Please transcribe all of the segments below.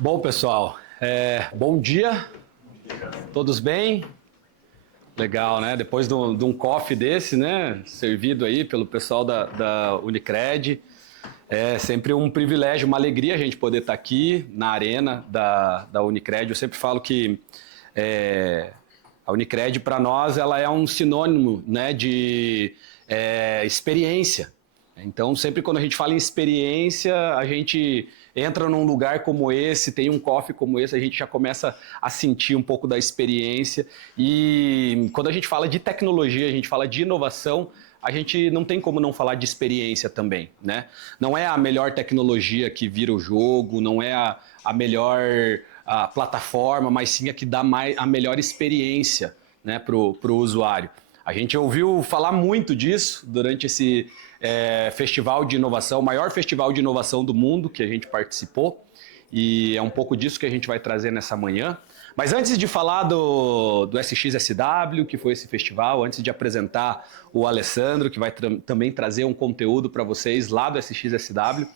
Bom, pessoal, bom dia, todos bem? Legal, né? Depois de um coffee desse, né, servido aí pelo pessoal da Unicred, é sempre um privilégio, uma alegria a gente poder estar aqui na arena da Unicred. Eu sempre falo que a Unicred, para nós, ela é um sinônimo, né, de experiência. Então, sempre quando a gente fala em experiência, a gente entra num lugar como esse, tem um coffee como esse, a gente já começa a sentir um pouco da experiência. E quando a gente fala de tecnologia, a gente fala de inovação, a gente não tem como não falar de experiência também, né? Não é a melhor tecnologia que vira o jogo, não é a melhor plataforma, mas sim a que dá a melhor experiência, né, para o usuário. A gente ouviu falar muito disso durante esse festival de inovação, o maior festival de inovação do mundo que a gente participou, e é um pouco disso que a gente vai trazer nessa manhã. Mas antes de falar do SXSW, que foi esse festival, antes de apresentar o Alessandro, que vai também trazer um conteúdo para vocês lá do SXSW,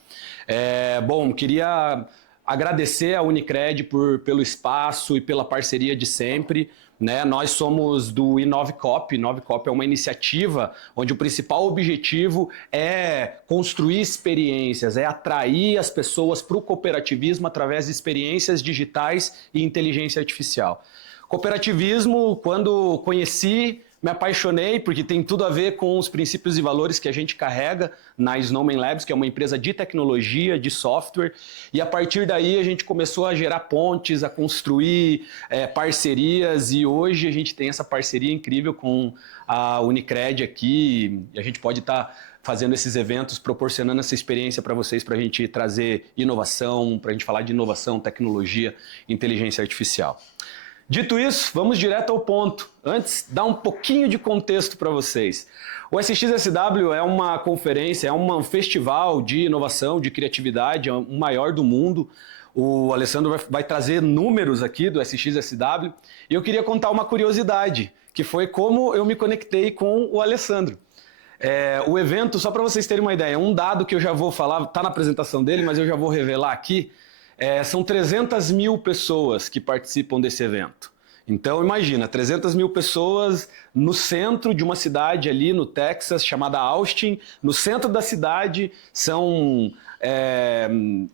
queria agradecer a Unicred pelo espaço e pela parceria de sempre, né? Nós somos do InoveCoop. InoveCoop é uma iniciativa onde o principal objetivo é construir experiências, é atrair as pessoas para o cooperativismo através de experiências digitais e inteligência artificial. Cooperativismo, quando conheci, me apaixonei, porque tem tudo a ver com os princípios e valores que a gente carrega na Snowman Labs, que é uma empresa de tecnologia, de software, e a partir daí a gente começou a gerar pontes, a construir parcerias, e hoje a gente tem essa parceria incrível com a Unicred aqui, e a gente pode estar fazendo esses eventos, proporcionando essa experiência para vocês, para a gente trazer inovação, para a gente falar de inovação, tecnologia, inteligência artificial. Dito isso, vamos direto ao ponto. Antes, dar um pouquinho de contexto para vocês. O SXSW é uma conferência, é um festival de inovação, de criatividade, é o maior do mundo. O Alessandro vai trazer números aqui do SXSW. E eu queria contar uma curiosidade, que foi como eu me conectei com o Alessandro. O evento, só para vocês terem uma ideia, um dado que eu já vou falar, está na apresentação dele, mas eu já vou revelar aqui. São 300 mil pessoas que participam desse evento. Então imagina, 300 mil pessoas no centro de uma cidade ali no Texas, chamada Austin. No centro da cidade são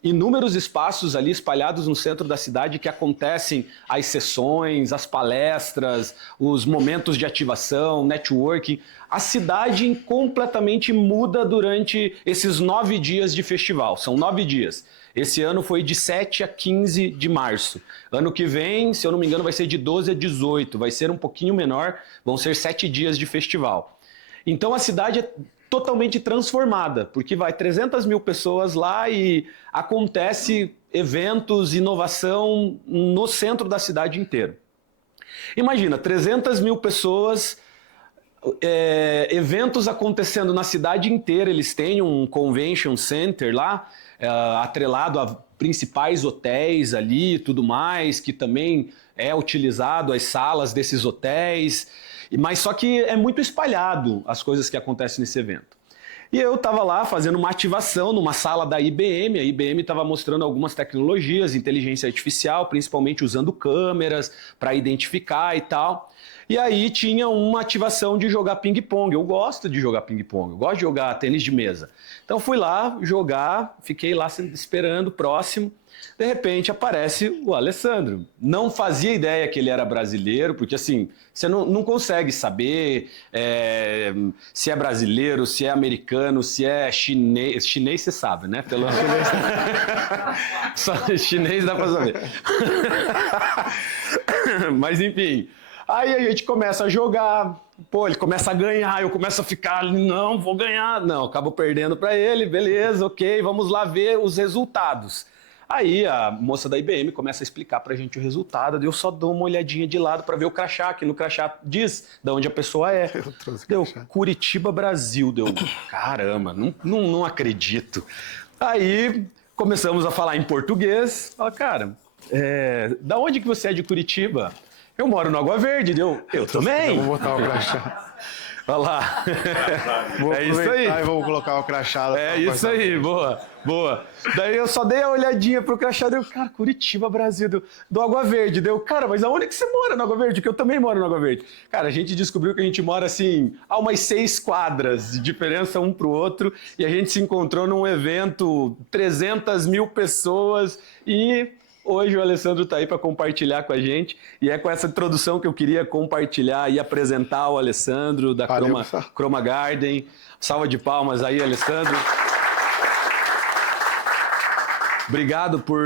inúmeros espaços ali espalhados no centro da cidade que acontecem as sessões, as palestras, os momentos de ativação, networking. A cidade completamente muda durante esses 9 dias de festival, são 9 dias. Esse ano foi de 7 a 15 de março. Ano que vem, se eu não me engano, vai ser de 12 a 18. Vai ser um pouquinho menor, vão ser 7 dias de festival. Então a cidade é totalmente transformada, porque vai 300 mil pessoas lá e acontece eventos, inovação no centro da cidade inteira. Imagina, 300 mil pessoas, eventos acontecendo na cidade inteira. Eles têm um convention center lá, atrelado a principais hotéis ali e tudo mais, que também é utilizado as salas desses hotéis, mas só que é muito espalhado as coisas que acontecem nesse evento. E eu estava lá fazendo uma ativação numa sala da IBM, a IBM estava mostrando algumas tecnologias, inteligência artificial, principalmente usando câmeras para identificar e tal. E aí tinha uma ativação de jogar ping-pong. Eu gosto de jogar ping-pong, eu gosto de jogar tênis de mesa. Então fui lá jogar, fiquei lá esperando, próximo. De repente aparece o Alessandro. Não fazia ideia que ele era brasileiro, porque assim, você não consegue saber se é brasileiro, se é americano, se é chinês. Chinês você sabe, né? Pelo chinês. Só chinês dá pra saber. Mas enfim. Aí a gente começa a jogar, ele começa a ganhar, eu começo a ficar, não, vou ganhar. Não, acabo perdendo para ele, beleza, ok, vamos lá ver os resultados. Aí a moça da IBM começa a explicar pra gente o resultado, eu só dou uma olhadinha de lado para ver o crachá, que no crachá diz de onde a pessoa é. Deu Curitiba, Brasil, deu, caramba, não acredito. Aí começamos a falar em português, cara, da onde que você é de Curitiba? Eu moro no Água Verde, eu também. Eu vou botar o crachá. Olha lá. Vou É isso aí. e vou colocar o crachá. É isso aí, boa, boa. Daí eu só dei a olhadinha pro crachá, deu, cara, Curitiba, Brasil, do Água Verde. Deu, cara, mas aonde que você mora no Água Verde? Que eu também moro no Água Verde. Cara, a gente descobriu que a gente mora, assim, a umas 6 quadras de diferença um pro outro, e a gente se encontrou num evento, 300 mil pessoas, e hoje o Alessandro está aí para compartilhar com a gente, e é com essa introdução que eu queria compartilhar e apresentar o Alessandro da Chroma Garden. Salva de palmas aí, Alessandro. Obrigado por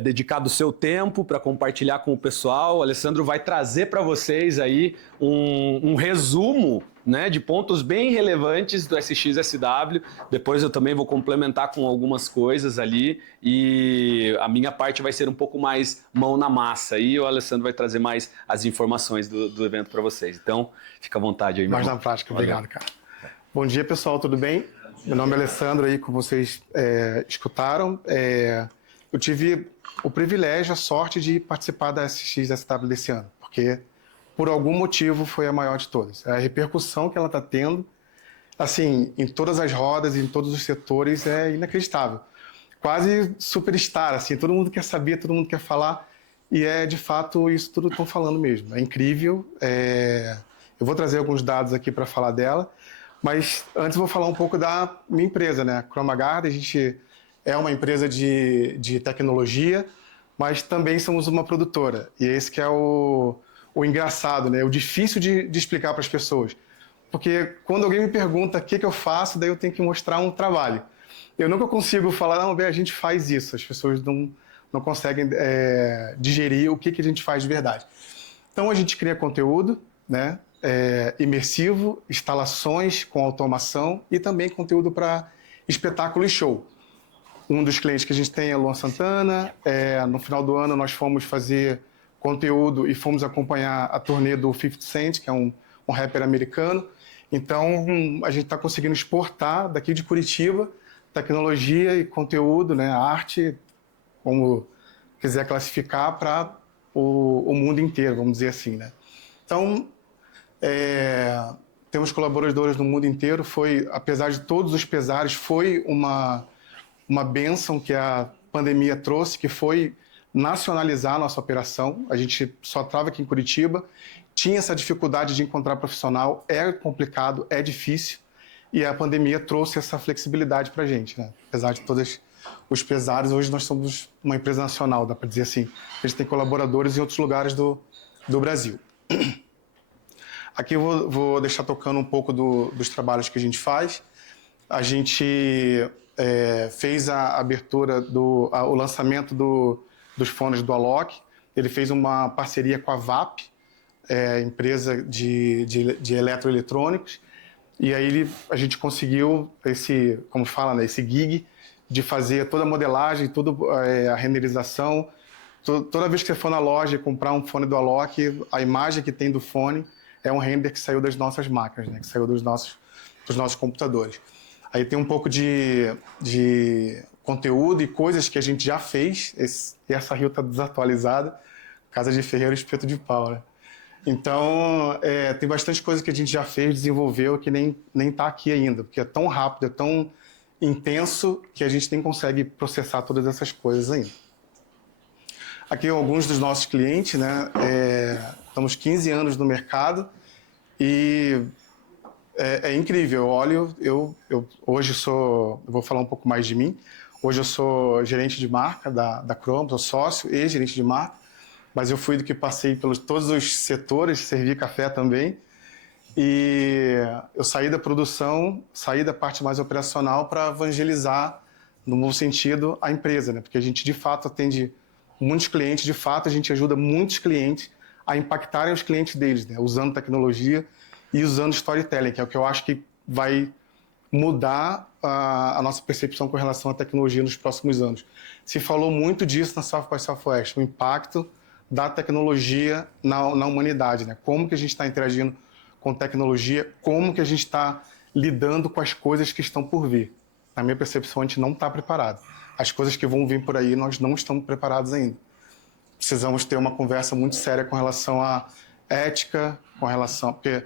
dedicar do seu tempo para compartilhar com o pessoal. O Alessandro vai trazer para vocês aí um resumo, né, de pontos bem relevantes do SXSW. Depois eu também vou complementar com algumas coisas ali e a minha parte vai ser um pouco mais mão na massa. E o Alessandro vai trazer mais as informações do evento para vocês. Então, fica à vontade aí, meu Mais irmão. na prática, obrigado, cara. Bom dia, pessoal, tudo bem? Meu nome é Alessandro, aí, como vocês escutaram. Eu tive o privilégio, a sorte de participar da SXSW desse ano, porque por algum motivo foi a maior de todas. A repercussão que ela está tendo, assim, em todas as rodas, em todos os setores, é inacreditável. Quase superstar, assim, todo mundo quer saber, todo mundo quer falar, e de fato isso tudo estão falando mesmo. É incrível. Eu vou trazer alguns dados aqui para falar dela. Mas antes eu vou falar um pouco da minha empresa, né? A Chroma Garden, a gente é uma empresa de tecnologia, mas também somos uma produtora. E esse que é o engraçado, né? O difícil de explicar para as pessoas. Porque quando alguém me pergunta o que eu faço, daí eu tenho que mostrar um trabalho. Eu nunca consigo falar, não, a gente faz isso. As pessoas não conseguem digerir o que a gente faz de verdade. Então a gente cria conteúdo, né? Imersivo, instalações com automação e também conteúdo para espetáculo e show. Um dos clientes que a gente tem é Luan Santana. No final do ano nós fomos fazer conteúdo e fomos acompanhar a turnê do 50 Cent, que é um rapper americano. Então a gente está conseguindo exportar daqui de Curitiba tecnologia e conteúdo, né, arte, como quiser classificar, para o mundo inteiro, vamos dizer assim, né? Então temos colaboradores no mundo inteiro. Apesar de todos os pesares, foi uma bênção que a pandemia trouxe, que foi nacionalizar a nossa operação. A gente só estava aqui em Curitiba, tinha essa dificuldade de encontrar profissional, é complicado, é difícil, e a pandemia trouxe essa flexibilidade para a gente, né? Apesar de todos os pesares, hoje nós somos uma empresa nacional, dá para dizer assim. A gente tem colaboradores em outros lugares do Brasil. Aqui eu vou deixar tocando um pouco dos trabalhos que a gente faz. A gente fez a abertura, o lançamento dos fones do Alok. Ele fez uma parceria com a VAP, empresa de eletroeletrônicos. E aí a gente conseguiu como fala, né, esse gig de fazer toda a modelagem, toda a renderização. Toda vez que você for na loja e comprar um fone do Alok, a imagem que tem do fone é um render que saiu das nossas máquinas, né? Que saiu dos nossos computadores. Aí tem um pouco de conteúdo e coisas que a gente já fez. E essa reel está desatualizada. Casa de Ferreiro, espeto de pau, né? Então, tem bastante coisa que a gente já fez, desenvolveu, que nem está aqui ainda. Porque é tão rápido, é tão intenso, que a gente nem consegue processar todas essas coisas ainda. Aqui alguns dos nossos clientes, né? Estamos 15 anos no mercado e é incrível. Eu hoje eu vou falar um pouco mais de mim. Hoje eu sou gerente de marca da Chroma, sou sócio e gerente de marca, mas eu fui do que passei pelos todos os setores, servi café também. E eu saí da produção, saí da parte mais operacional para evangelizar, no bom sentido, a empresa, né? Porque a gente de fato atende muitos clientes, de fato a gente ajuda muitos clientes a impactarem os clientes deles, né? Usando tecnologia e usando storytelling, que é o que eu acho que vai mudar a nossa percepção com relação à tecnologia nos próximos anos. Se falou muito disso na South by Southwest, o impacto da tecnologia na humanidade, né? Como que a gente está interagindo com tecnologia, como que a gente está lidando com as coisas que estão por vir. Na minha percepção, a gente não está preparado. As coisas que vão vir por aí, nós não estamos preparados ainda. Precisamos ter uma conversa muito séria com relação à ética, com relação... Porque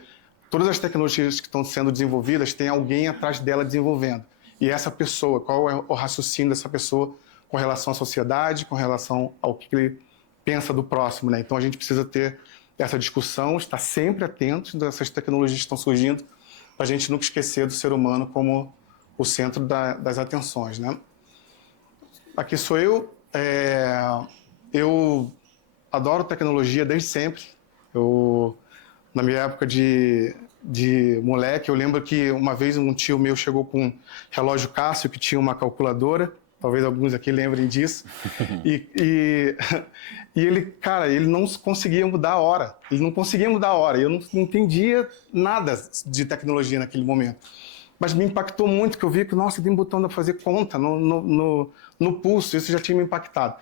todas as tecnologias que estão sendo desenvolvidas, tem alguém atrás dela desenvolvendo. E essa pessoa, qual é o raciocínio dessa pessoa com relação à sociedade, com relação ao que ele pensa do próximo, né? Então a gente precisa ter essa discussão, estar sempre atento dessas tecnologias que estão surgindo, para a gente nunca esquecer do ser humano como o centro das atenções, né? Aqui sou eu. Eu adoro tecnologia desde sempre. Na minha época de moleque, eu lembro que uma vez um tio meu chegou com um relógio Casio que tinha uma calculadora. Talvez alguns aqui lembrem disso. E ele, cara, ele não conseguia mudar a hora. Ele não conseguia mudar a hora. Eu não entendia nada de tecnologia naquele momento. Mas me impactou muito, que eu vi que, nossa, tem um botão para fazer conta no pulso. Isso já tinha me impactado.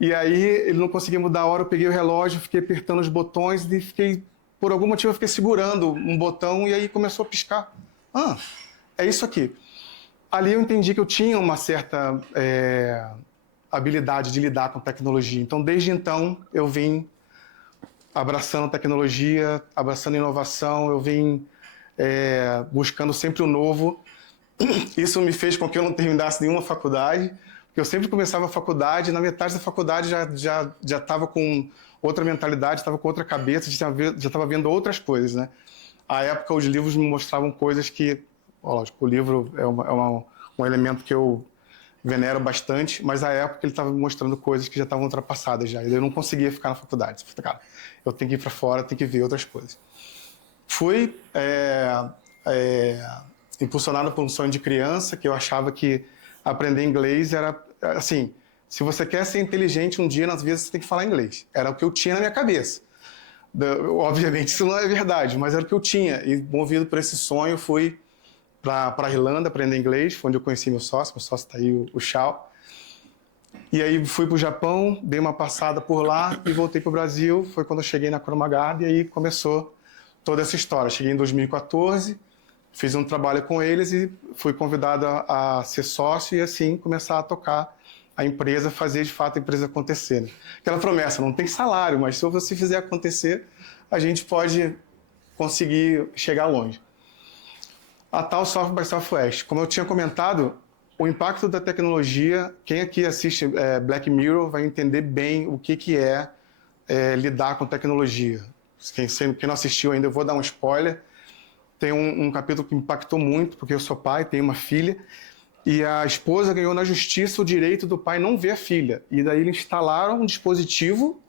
E aí ele não conseguia mudar a hora. Eu peguei o relógio, fiquei apertando os botões e por algum motivo, eu fiquei segurando um botão e aí começou a piscar. É isso aqui. Ali eu entendi que eu tinha uma certa habilidade de lidar com tecnologia. Então, desde então, eu vim abraçando tecnologia, abraçando inovação, eu vim buscando sempre o novo. Isso me fez com que eu não terminasse nenhuma faculdade, porque eu sempre começava a faculdade e na metade da faculdade já estava com outra mentalidade, estava com outra cabeça, já estava vendo outras coisas, né? À época, os livros me mostravam coisas que... Lógico, o livro é um elemento que eu venero bastante, mas à época ele estava me mostrando coisas que já estavam ultrapassadas já. Eu não conseguia ficar na faculdade. Cara, eu tenho que ir para fora, tenho que ver outras coisas. Fui impulsionado por um sonho de criança, que eu achava que aprender inglês era assim... Se você quer ser inteligente um dia, às vezes você tem que falar inglês. Era o que eu tinha na minha cabeça. Obviamente isso não é verdade, mas era o que eu tinha. E movido por esse sonho, fui para a Irlanda aprender inglês, foi onde eu conheci meu sócio está aí, o Shao. E aí fui para o Japão, dei uma passada por lá e voltei para o Brasil. Foi quando eu cheguei na Chromagard e aí começou toda essa história. Cheguei em 2014, fiz um trabalho com eles e fui convidado a ser sócio e assim começar a tocar a empresa, fazer de fato a empresa acontecer. Né? Aquela promessa, não tem salário, mas se você fizer acontecer, a gente pode conseguir chegar longe. A tal South by Southwest, como eu tinha comentado, o impacto da tecnologia, quem aqui assiste Black Mirror vai entender bem o que é lidar com tecnologia. Quem não assistiu ainda, eu vou dar um spoiler. Tem um capítulo que me impactou muito, porque eu sou pai, tenho uma filha, e a esposa ganhou na justiça o direito do pai não ver a filha. E daí eles instalaram um dispositivo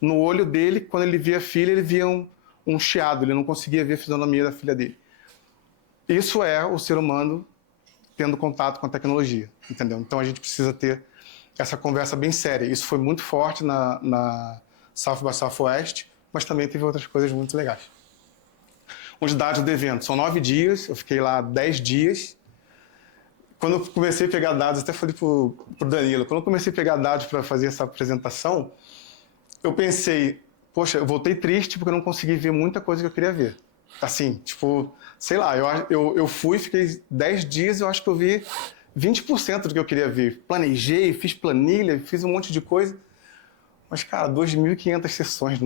no olho dele, quando ele via a filha, ele via um chiado, ele não conseguia ver a fisionomia da filha dele. Isso é o ser humano tendo contato com a tecnologia, entendeu? Então a gente precisa ter essa conversa bem séria. Isso foi muito forte na South by Southwest, mas também teve outras coisas muito legais. Os dados do evento são 9 dias, eu fiquei lá 10 dias. Quando eu comecei a pegar dados, até falei pro Danilo, quando eu comecei a pegar dados para fazer essa apresentação, eu pensei, poxa, eu voltei triste porque eu não consegui ver muita coisa que eu queria ver. Assim, tipo, sei lá, eu fui, fiquei 10 dias, eu acho que eu vi 20% do que eu queria ver. Planejei, fiz planilha, fiz um monte de coisa. Mas, cara, 2.500 sessões,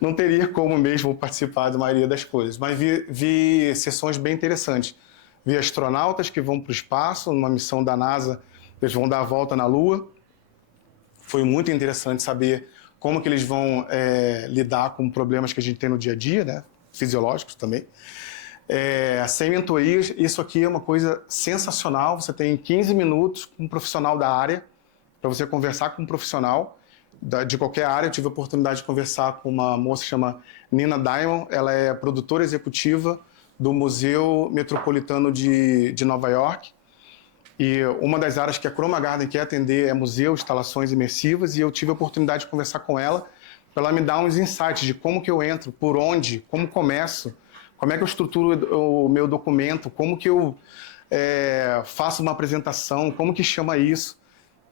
não teria como mesmo participar da maioria das coisas. Mas vi sessões bem interessantes. Vi astronautas que vão para o espaço, numa missão da NASA, eles vão dar a volta na Lua. Foi muito interessante saber como que eles vão lidar com problemas que a gente tem no dia a dia, né? Fisiológicos também. Sem mentorias, isso aqui é uma coisa sensacional. Você tem 15 minutos com um profissional da área, para você conversar com um profissional de qualquer área. Eu tive a oportunidade de conversar com uma moça que chama Nina Diamond, ela é produtora executiva do Museu Metropolitano de Nova York. E uma das áreas que a Chromagard quer atender é museu, instalações imersivas, e eu tive a oportunidade de conversar com ela para ela me dar uns insights de como que eu entro, por onde, como começo, como é que eu estruturo o meu documento, como que eu faço uma apresentação, como que chama isso.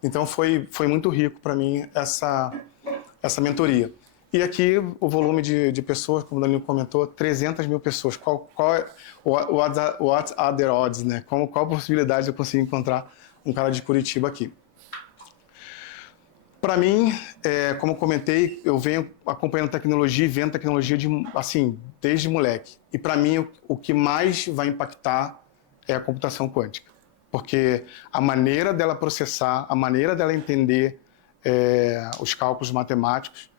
Então foi muito rico para mim essa mentoria. E aqui o volume de pessoas, como o Danilo comentou, 300 mil pessoas. What are the odds, né? Qual a possibilidade de eu conseguir encontrar um cara de Curitiba aqui? Para mim, como eu comentei, eu venho acompanhando tecnologia e vendo tecnologia assim, desde moleque. E para mim, o que mais vai impactar é a computação quântica. Porque a maneira dela processar, a maneira dela entender os cálculos matemáticos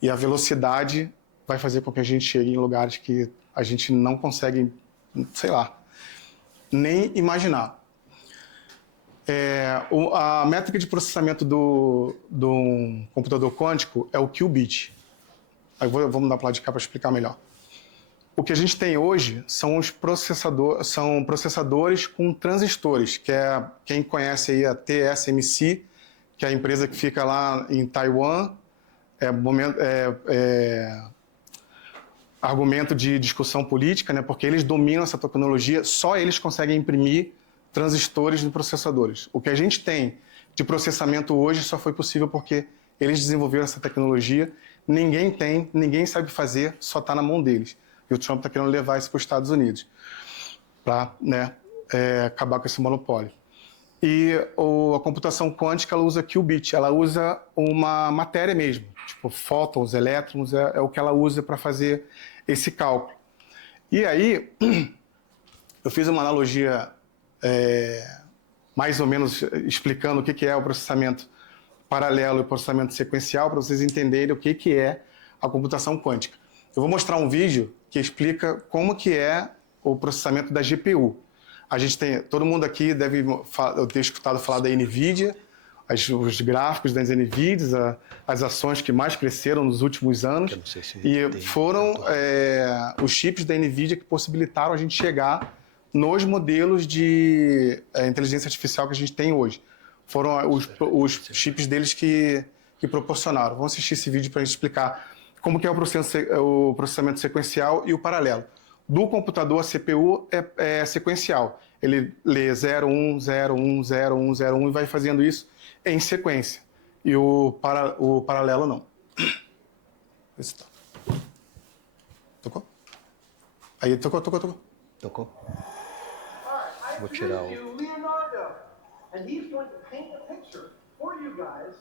e a velocidade vai fazer com que a gente chegue em lugares que a gente não consegue, sei lá, nem imaginar. A métrica de processamento do computador quântico é o qubit. Vou mudar para lá de cá para explicar melhor. O que a gente tem hoje são processadores com transistores, que quem conhece aí a TSMC, que é a empresa que fica lá em Taiwan, argumento de discussão política, né, porque eles dominam essa tecnologia, só eles conseguem imprimir transistores de processadores. O que a gente tem de processamento hoje só foi possível porque eles desenvolveram essa tecnologia, ninguém tem, ninguém sabe fazer, só está na mão deles. E o Trump está querendo levar isso para os Estados Unidos, para acabar com esse monopólio. E a computação quântica ela usa qubit, ela usa uma matéria mesmo, tipo fótons, elétrons, é o que ela usa para fazer esse cálculo. E aí, eu fiz uma analogia mais ou menos explicando o que é o processamento paralelo e o processamento sequencial, para vocês entenderem o que é a computação quântica. Eu vou mostrar um vídeo que explica como que é o processamento da GPU. A gente tem, todo mundo aqui deve ter escutado falar da NVIDIA, os gráficos das NVIDIAs, as ações que mais cresceram nos últimos anos, e foram os chips da NVIDIA que possibilitaram a gente chegar nos modelos de inteligência artificial que a gente tem hoje. Foram os chips deles que proporcionaram. Vamos assistir esse vídeo para a gente explicar como que é o processamento sequencial e o paralelo. Do computador, a CPU é sequencial. Ele lê 0, 1, 0, 1, 0, 1, 0, 1 e vai fazendo isso em sequência. E o paralelo não. Tocou? Aí, tocou. Tocou. Vou tirar o... And he's going to paint a picture for you guys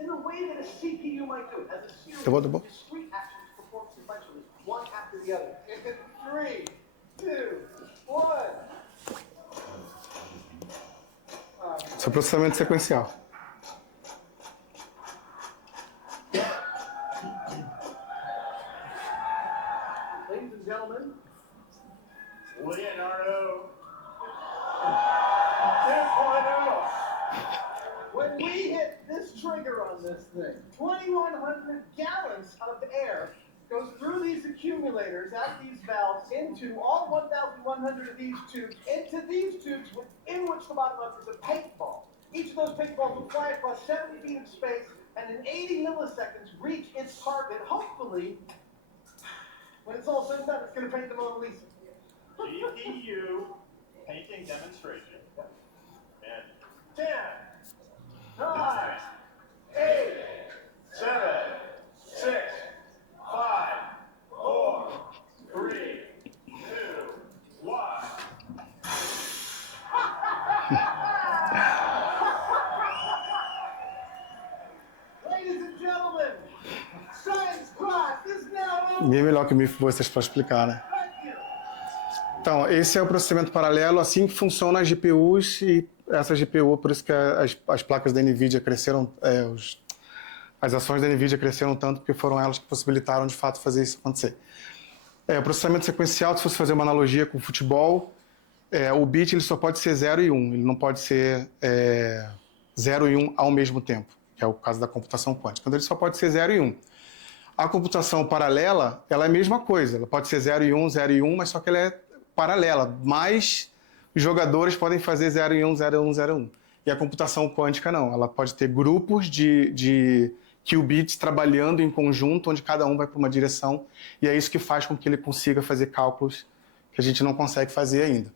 in the way that a CPU might do it, as a series of discrete actions performed sequentially, one after the other. In 3, 2, 1. Isso é processamento sequencial. Ladies and gentlemen, Leonardo 2.0. When we hit this trigger on this thing, 2,100 gallons of air goes through these accumulators at these valves into all 1,100 of these tubes, into these tubes in which the bottom up is a paintball. Each of those paintballs will fly across 70 feet of space and in 80 milliseconds reach its target. Hopefully, when it's all said and done, it's going to paint the Mona Lisa. GPU painting demonstration. And 10, 9, 8, 7, 6, 5, 4, 3, 2, 1. Ladies and gentlemen, science class is now over. Ninguém melhor que vocês para explicar, né? Então, esse é o processamento paralelo, assim que funciona as GPUs, e essa GPU, por isso que as placas da NVIDIA cresceram, as ações da NVIDIA cresceram tanto, porque foram elas que possibilitaram, de fato, fazer isso acontecer. O processamento sequencial, se fosse fazer uma analogia com o futebol, o bit ele só pode ser 0 e 1, ele não pode ser 0 e 1 ao mesmo tempo, que é o caso da computação quântica. Então, ele só pode ser 0 e 1. A computação paralela, ela é a mesma coisa, ela pode ser 0 e 1, 0 e 1, mas só que ela é paralela, mas os jogadores podem fazer 0 e 1, 0 e 1, 0 e 1. E a computação quântica não, ela pode ter grupos de qubits trabalhando em conjunto, onde cada um vai para uma direção, e é isso que faz com que ele consiga fazer cálculos que a gente não consegue fazer ainda.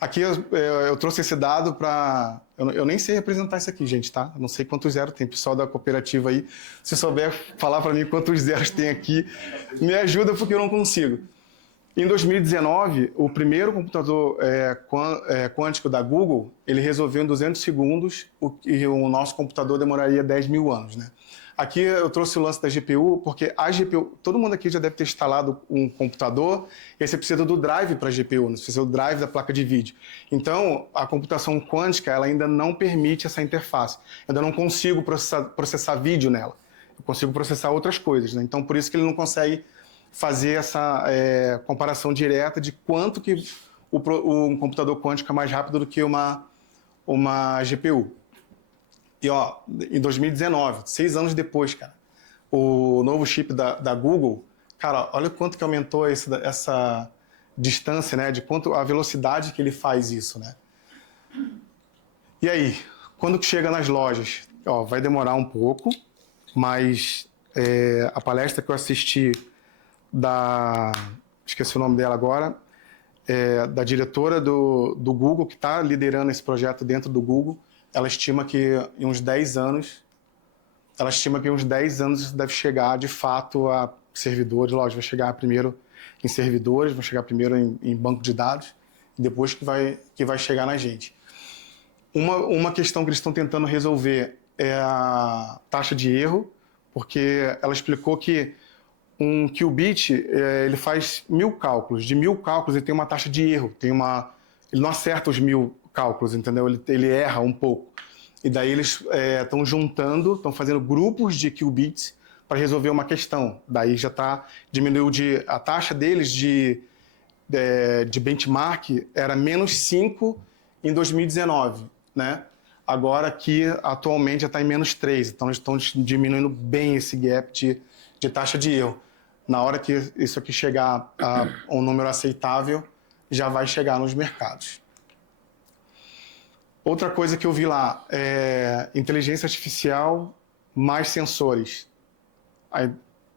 Aqui eu trouxe esse dado para... Eu nem sei representar isso aqui, gente, tá? Eu não sei quantos zeros tem. Pessoal da cooperativa aí, se souber falar para mim quantos zeros tem aqui, me ajuda porque eu não consigo. Em 2019, o primeiro computador quântico da Google, ele resolveu em 200 segundos o que o nosso computador demoraria 10 mil anos, né? Aqui eu trouxe o lance da GPU, porque a GPU, todo mundo aqui já deve ter instalado um computador, e aí você precisa do drive para a GPU, né? Você precisa do drive da placa de vídeo. Então, a computação quântica, ela ainda não permite essa interface. Eu ainda não consigo processar vídeo nela. Eu consigo processar outras coisas, né? Então, por isso que ele não consegue fazer essa comparação direta de quanto que um computador quântico é mais rápido do que uma GPU. E, ó, em 2019, 6 anos depois, cara, o novo chip da Google, cara, olha o quanto que aumentou essa distância, né? De quanto a velocidade que ele faz isso, né? E aí, quando que chega nas lojas? Ó, vai demorar um pouco, mas a palestra que eu assisti esqueci o nome dela agora, da diretora do Google, que está liderando esse projeto dentro do Google, ela estima que em uns 10 anos isso deve chegar de fato a servidores. Lógico, vai chegar primeiro em servidores, vai chegar primeiro em banco de dados, e depois que vai chegar na gente. Uma questão que eles estão tentando resolver é a taxa de erro, porque ela explicou que um qubit ele faz 1000 cálculos. De 1000 cálculos ele tem uma taxa de erro, ele não acerta os 1000 cálculos, entendeu? Ele erra um pouco. E daí eles estão estão fazendo grupos de qubits para resolver uma questão. Daí já diminuiu a taxa deles de benchmark era -5 em 2019, né? Agora aqui, atualmente, já está em -3. Então eles estão diminuindo bem esse gap de taxa de erro. Na hora que isso aqui chegar a um número aceitável, já vai chegar nos mercados. Outra coisa que eu vi lá é inteligência artificial mais sensores. A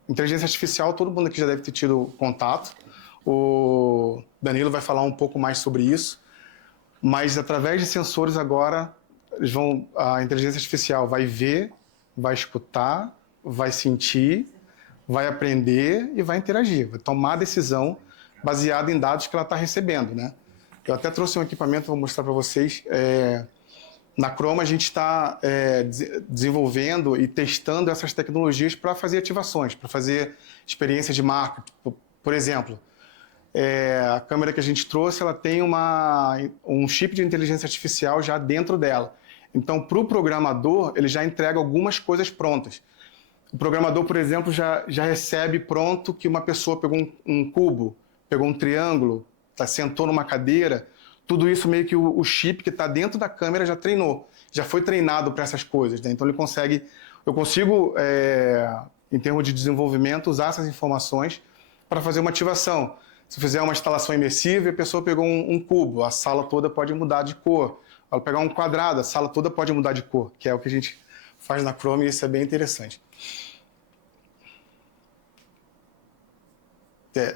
inteligência artificial, todo mundo aqui já deve ter tido contato. O Danilo vai falar um pouco mais sobre isso. Mas através de sensores agora, a inteligência artificial vai ver, vai escutar, vai sentir, vai aprender e vai interagir. Vai tomar decisão baseada em dados que ela está recebendo, né? Eu até trouxe um equipamento, vou mostrar para vocês. Na Chroma, a gente está desenvolvendo e testando essas tecnologias para fazer ativações, para fazer experiência de marca. Por exemplo, a câmera que a gente trouxe, ela tem um chip de inteligência artificial já dentro dela. Então, para o programador, ele já entrega algumas coisas prontas. O programador, por exemplo, já recebe pronto que uma pessoa pegou um cubo, pegou um triângulo, sentou numa cadeira. Tudo isso meio que o chip que está dentro da câmera já treinou, já foi treinado para essas coisas, né? Então eu consigo, em termos de desenvolvimento, usar essas informações para fazer uma ativação. Se eu fizer uma instalação imersiva e a pessoa pegou um cubo, a sala toda pode mudar de cor. Ao pegar um quadrado, a sala toda pode mudar de cor, que é o que a gente faz na Chrome, e isso é bem interessante.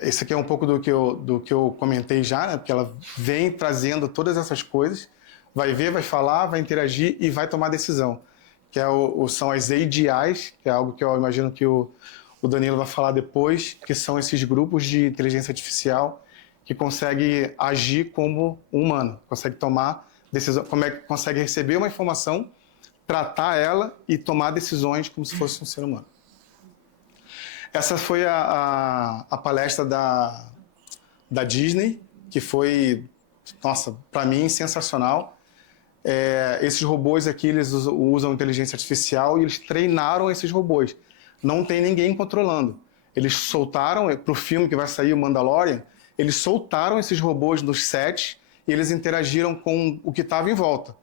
Esse aqui é um pouco do que eu comentei já, né? Porque ela vem trazendo todas essas coisas, vai ver, vai falar, vai interagir e vai tomar decisão, que são as AGIs, que é algo que eu imagino que o Danilo vai falar depois, que são esses grupos de inteligência artificial que conseguem agir como um humano, consegue tomar decisão, consegue receber uma informação, tratar ela e tomar decisões como se fosse um ser humano. Essa foi a palestra da Disney, que foi, nossa, para mim, sensacional. Esses robôs aqui, eles usam inteligência artificial e eles treinaram esses robôs. Não tem ninguém controlando. Eles soltaram, para o filme que vai sair, o Mandalorian, eles soltaram esses robôs nos sets e eles interagiram com o que estava em volta.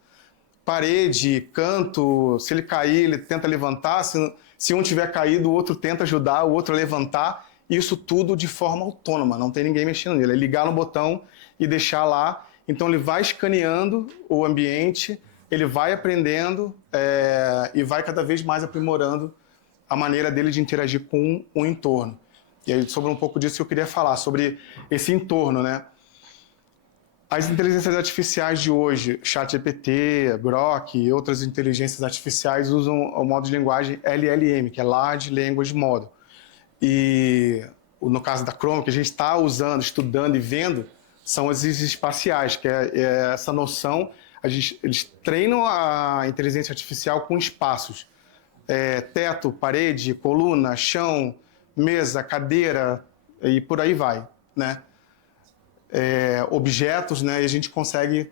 Parede, canto, se ele cair, ele tenta levantar, se um tiver caído, o outro tenta ajudar, o outro a levantar, isso tudo de forma autônoma, não tem ninguém mexendo nele. É ligar no botão e deixar lá. Então ele vai escaneando o ambiente, ele vai aprendendo e vai cada vez mais aprimorando a maneira dele de interagir com o entorno. E aí, sobre um pouco disso que eu queria falar, sobre esse entorno, né? As inteligências artificiais de hoje, ChatGPT, Grok e outras inteligências artificiais usam o modo de linguagem LLM, que é Large Language Model. E no caso da Chrome, que a gente está usando, estudando e vendo, são as espaciais, que é essa noção. Eles treinam a inteligência artificial com espaços. Teto, parede, coluna, chão, mesa, cadeira e por aí vai, né? Objetos, né? E a gente consegue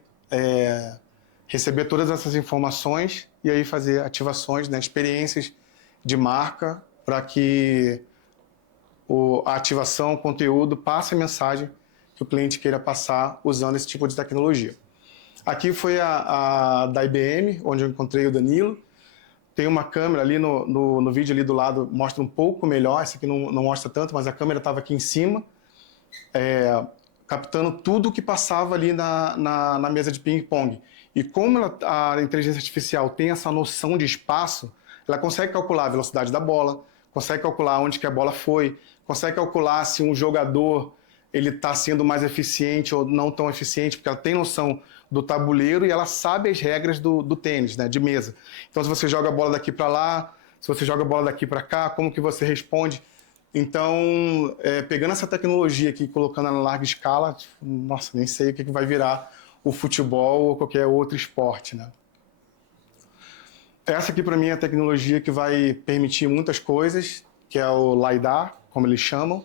receber todas essas informações e aí fazer ativações, né? Experiências de marca para que a ativação, o conteúdo passe a mensagem que o cliente queira passar usando esse tipo de tecnologia. Aqui foi a da IBM, onde eu encontrei o Danilo. Tem uma câmera ali no vídeo ali do lado, mostra um pouco melhor, essa aqui não mostra tanto, mas a câmera estava aqui em cima, captando tudo o que passava ali na mesa de ping-pong. E como a inteligência artificial tem essa noção de espaço, ela consegue calcular a velocidade da bola, consegue calcular onde que a bola foi, consegue calcular se um jogador ele está sendo mais eficiente ou não tão eficiente, porque ela tem noção do tabuleiro e ela sabe as regras do tênis, né, de mesa. Então, se você joga a bola daqui para lá, se você joga a bola daqui para cá, como que você responde? Então, pegando essa tecnologia aqui e colocando ela na larga escala, tipo, nossa, nem sei o que vai virar o futebol ou qualquer outro esporte, né? Essa aqui, para mim, é a tecnologia que vai permitir muitas coisas, que é o LiDAR, como eles chamam,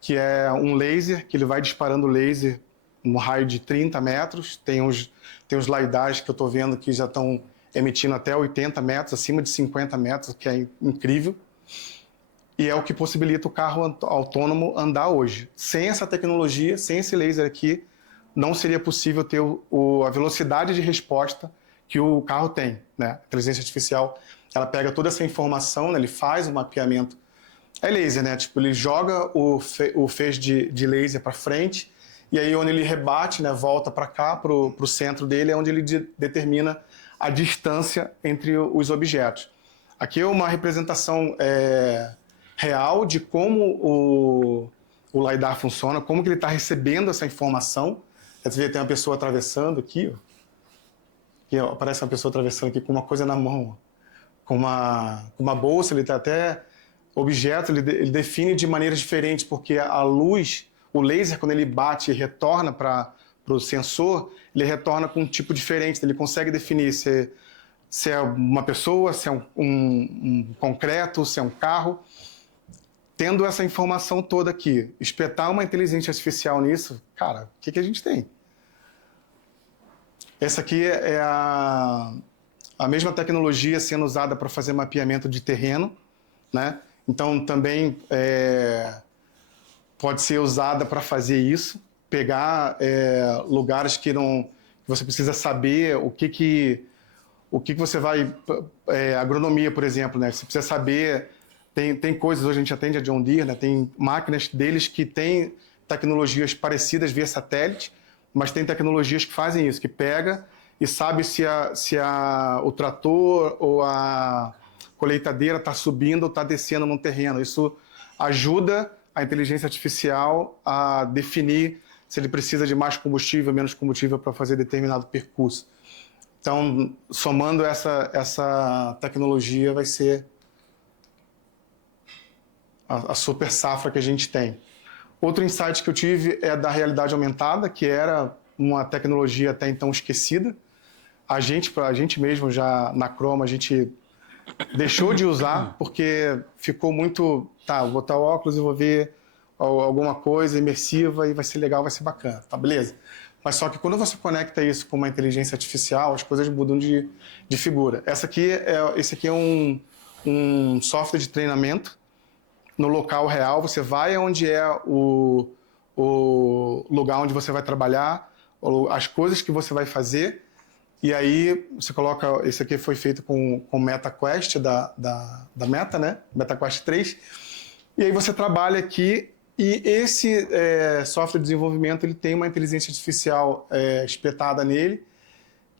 que é um laser, que ele vai disparando laser no raio de 30 metros. Tem os LiDARs que eu estou vendo que já estão emitindo até 80 metros, acima de 50 metros, que é incrível. E é o que possibilita o carro autônomo andar hoje. Sem essa tecnologia, sem esse laser aqui, não seria possível ter a velocidade de resposta que o carro tem, né? A inteligência artificial, ela pega toda essa informação, né? Ele faz o mapeamento. É laser, né? Tipo, ele joga o feixe de laser para frente e aí onde ele rebate, né? Volta para cá, para o centro dele, é onde ele determina a distância entre os objetos. Aqui é uma representação real de como o LiDAR funciona, como que ele está recebendo essa informação. Você vê, tem uma pessoa atravessando aqui, ó. Aqui, ó, aparece uma pessoa atravessando aqui com uma coisa na mão, ó. Com uma bolsa, ele está até... Objetos, ele define de maneiras diferentes, porque a luz, o laser, quando ele bate e retorna para o sensor, ele retorna com um tipo diferente, ele consegue definir se é uma pessoa, se é um concreto, se é um carro. Tendo essa informação toda aqui, espetar uma inteligência artificial nisso, cara, o que a gente tem? Essa aqui é a mesma tecnologia sendo usada para fazer mapeamento de terreno, né? Então, também pode ser usada para fazer isso, pegar lugares que você precisa saber o que você vai... agronomia, por exemplo, né? Você precisa saber... Tem coisas, hoje a gente atende a John Deere, né? Tem máquinas deles que têm tecnologias parecidas via satélite, mas tem tecnologias que fazem isso, que pega e sabe se o trator ou a colheitadeira está subindo ou está descendo num terreno. Isso ajuda a inteligência artificial a definir se ele precisa de mais combustível ou menos combustível para fazer determinado percurso. Então, somando essa tecnologia, vai ser a super safra que a gente tem. Outro insight que eu tive é da realidade aumentada, que era uma tecnologia até então esquecida. A gente mesmo, já na Chrome, a gente deixou de usar porque ficou muito... Tá, vou botar o óculos e vou ver alguma coisa imersiva e vai ser legal, vai ser bacana, tá, beleza. Mas só que quando você conecta isso com uma inteligência artificial, as coisas mudam de figura. Esse aqui é um software de treinamento no local real. Você vai onde é o lugar onde você vai trabalhar, as coisas que você vai fazer, e aí você coloca... Esse aqui foi feito com MetaQuest da Meta, né? MetaQuest 3. E aí você trabalha aqui e esse software de desenvolvimento ele tem uma inteligência artificial espetada nele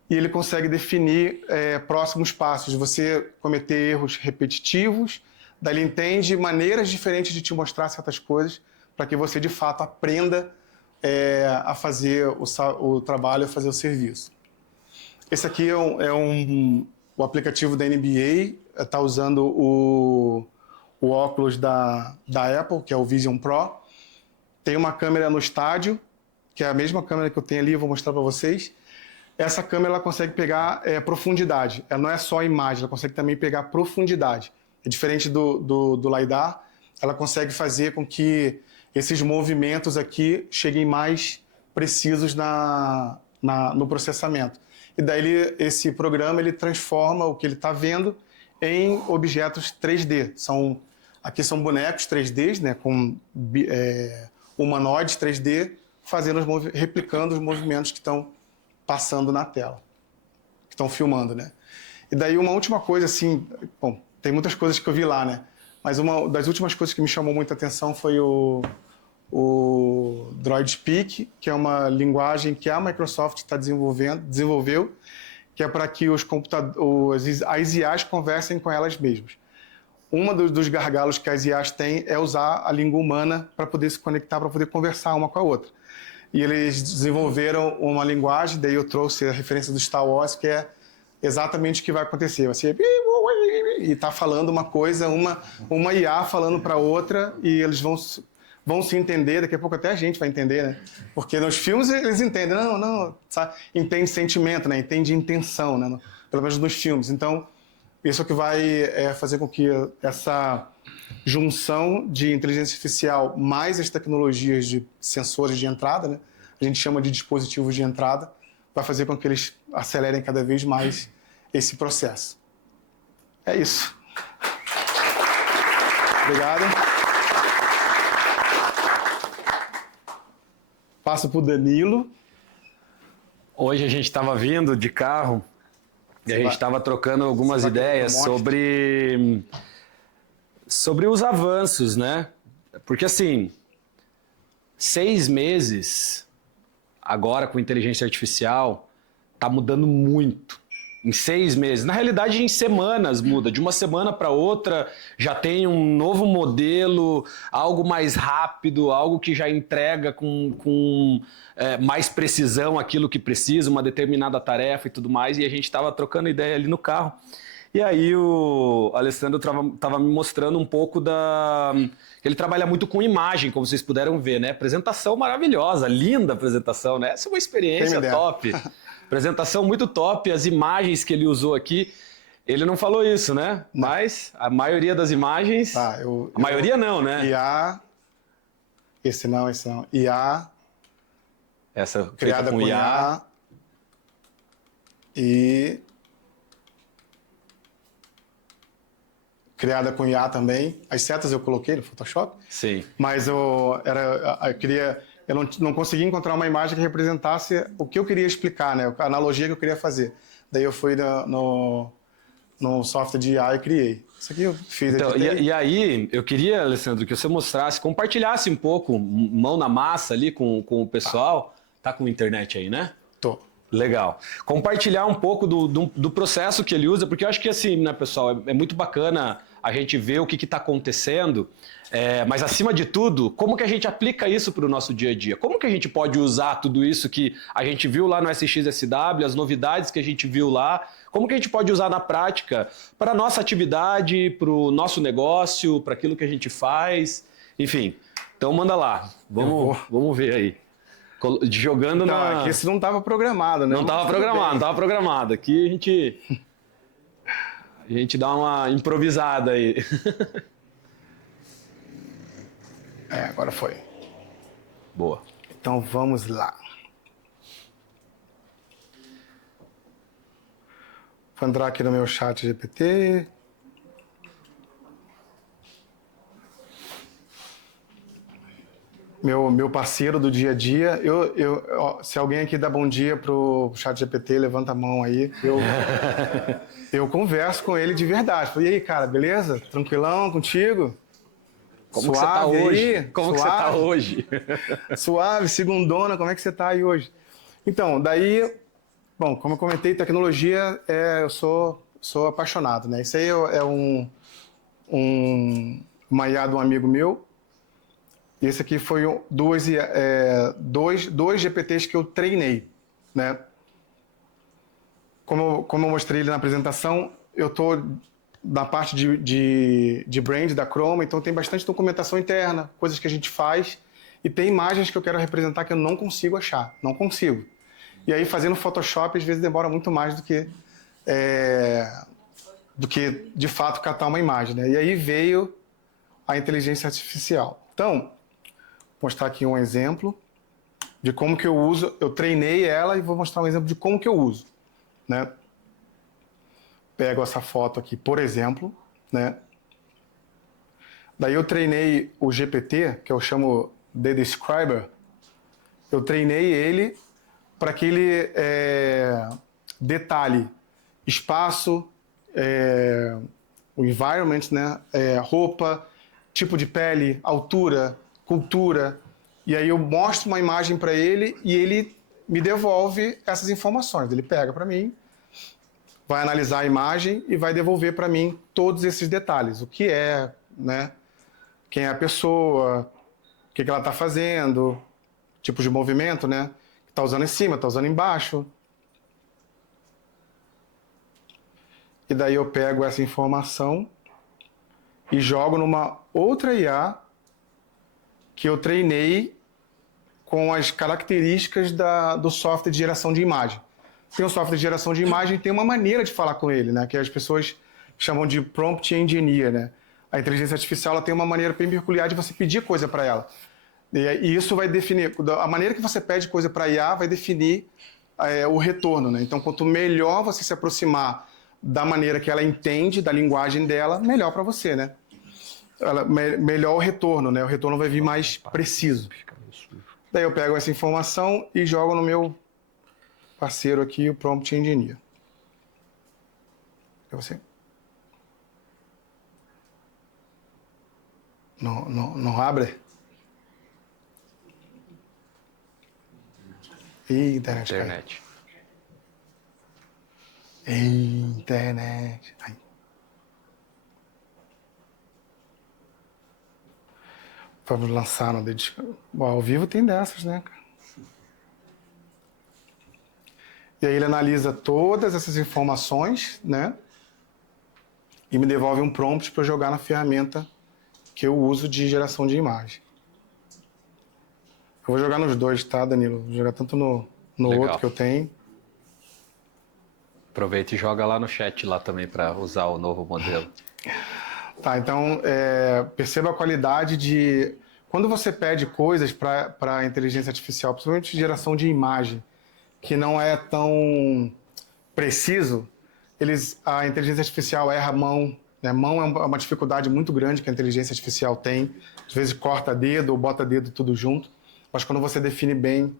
e ele consegue definir próximos passos, de você cometer erros repetitivos, daí ele entende maneiras diferentes de te mostrar certas coisas para que você, de fato, aprenda a fazer o trabalho, a fazer o serviço. Esse aqui o aplicativo da NBA, está usando o óculos da Apple, que é o Vision Pro. Tem uma câmera no estádio, que é a mesma câmera que eu tenho ali, eu vou mostrar para vocês. Essa câmera ela consegue pegar profundidade. Ela não é só imagem, ela consegue também pegar profundidade. É diferente do LiDAR, ela consegue fazer com que esses movimentos aqui cheguem mais precisos no processamento. E daí esse programa ele transforma o que ele está vendo em objetos 3D. Aqui são bonecos 3D, né, com humanoides 3D, replicando os movimentos que estão passando na tela, que estão filmando, né? E daí uma última coisa, assim, bom, tem muitas coisas que eu vi lá, né? Mas uma das últimas coisas que me chamou muita atenção foi o Droid Speak, que é uma linguagem que a Microsoft desenvolveu, que é para que as IAs conversem com elas mesmas. Dos gargalos que as IAs têm é usar a língua humana para poder se conectar, para poder conversar uma com a outra. E eles desenvolveram uma linguagem, daí eu trouxe a referência do Star Wars, que é exatamente o que vai acontecer. Você e está falando uma coisa, uma IA falando para outra, e eles vão se entender, daqui a pouco até a gente vai entender, né? Porque nos filmes eles entendem, sabe? Entende sentimento, né? Entende intenção, né? Pelo menos nos filmes. Então, isso é o que vai fazer com que essa junção de inteligência artificial mais as tecnologias de sensores de entrada, né? A gente chama de dispositivos de entrada, vai fazer com que eles acelerem cada vez mais esse processo. É isso. Obrigado. Passo para o Danilo. Hoje a gente estava vindo de carro e a gente estava trocando algumas ideias sobre os avanços, né? Porque assim, 6 meses agora com inteligência artificial tá mudando muito. Em 6 meses. Na realidade, em semanas muda. De uma semana para outra já tem um novo modelo, algo mais rápido, algo que já entrega com mais precisão aquilo que precisa, uma determinada tarefa e tudo mais. E a gente estava trocando ideia ali no carro. E aí o Alessandro estava me mostrando um pouco ele trabalha muito com imagem, como vocês puderam ver, né? Apresentação maravilhosa, linda apresentação, né? Essa é uma experiência top. Apresentação muito top, as imagens que ele usou aqui, ele não falou isso, né? Mas a maioria das imagens... a maioria não, né? IA... Esse não. IA... Essa criada com IA... E... criada com IA também. As setas eu coloquei no Photoshop. Sim. Mas eu não conseguia encontrar uma imagem que representasse o que eu queria explicar, né? A analogia que eu queria fazer. Daí eu fui no software de IA e criei. Isso aqui eu fiz. Então, e aí, eu queria, Alessandro, que você mostrasse, compartilhasse um pouco, mão na massa ali com o pessoal. Tá com internet aí, né? Tô. Legal. Compartilhar um pouco do processo que ele usa, porque eu acho que assim, né, pessoal, é muito bacana a gente ver o que está acontecendo, mas acima de tudo, como que a gente aplica isso para o nosso dia a dia? Como que a gente pode usar tudo isso que a gente viu lá no SXSW, as novidades que a gente viu lá, como que a gente pode usar na prática para a nossa atividade, para o nosso negócio, para aquilo que a gente faz, enfim. Então manda lá, vamos ver aí. Jogando na... Aqui isso não estava programado, né? Não estava programado. Aqui a gente dá uma improvisada aí. Agora foi. Boa. Então vamos lá. Vou entrar aqui no meu chat GPT. Meu parceiro do dia a dia. Se alguém aqui dá bom dia pro chat GPT, levanta a mão aí. Eu converso com ele de verdade. Falei, e aí, cara, beleza? Tranquilão contigo? Como que você tá hoje? Como que você tá hoje? Suave, segundona, como é que você tá aí hoje? Então, daí, bom, como eu comentei, tecnologia, eu sou apaixonado, né? Isso aí é uma IA de um amigo meu. E esse aqui foi dois GPTs que eu treinei, né? Como eu mostrei ele na apresentação, eu estou da parte de brand da Chroma, então tem bastante documentação interna, coisas que a gente faz, e tem imagens que eu quero representar que eu não consigo achar, não consigo. E aí fazendo Photoshop às vezes demora muito mais do que de fato catar uma imagem, né? E aí veio a inteligência artificial. Então, vou mostrar aqui um exemplo de como que eu uso, eu treinei ela e vou mostrar um exemplo de como que eu uso, né? Pego essa foto aqui, por exemplo, né? Daí eu treinei o GPT, que eu chamo de Describer, eu treinei ele para que ele detalhe espaço, o environment, né? Roupa, tipo de pele, altura, cultura, e aí eu mostro uma imagem para ele e ele me devolve essas informações. Ele pega para mim, vai analisar a imagem e vai devolver para mim todos esses detalhes. O que é, né? Quem é a pessoa, o que ela está fazendo, tipo de movimento, né? Está usando em cima, está usando embaixo. E daí eu pego essa informação e jogo numa outra IA que eu treinei com as características do software de geração de imagem. Tem um software de geração de imagem e tem uma maneira de falar com ele, né? Que as pessoas chamam de prompt engineer, né? A inteligência artificial ela tem uma maneira bem peculiar de você pedir coisa para ela. E isso vai definir, a maneira que você pede coisa para a IA vai definir o retorno, né? Então, quanto melhor você se aproximar da maneira que ela entende, da linguagem dela, melhor para você, né? Melhor o retorno, né? O retorno vai vir mais preciso. Daí eu pego essa informação e jogo no meu parceiro aqui, o Prompt Engineer. É você? Não abre? Ih, internet. Internet. Ai. Vamos lançar no dedicado. Bom, ao vivo tem dessas, né, cara? E aí ele analisa todas essas informações, né? E me devolve um prompt para jogar na ferramenta que eu uso de geração de imagem. Eu vou jogar nos dois, tá, Danilo? Vou jogar tanto no outro que eu tenho. Aproveita e joga lá no chat lá também para usar o novo modelo. Tá, então perceba a qualidade de... Quando você pede coisas para a inteligência artificial, principalmente de geração de imagem, que não é tão preciso, a inteligência artificial erra a mão. Né? Mão é uma dificuldade muito grande que a inteligência artificial tem. Às vezes corta dedo ou bota dedo tudo junto. Mas quando você define bem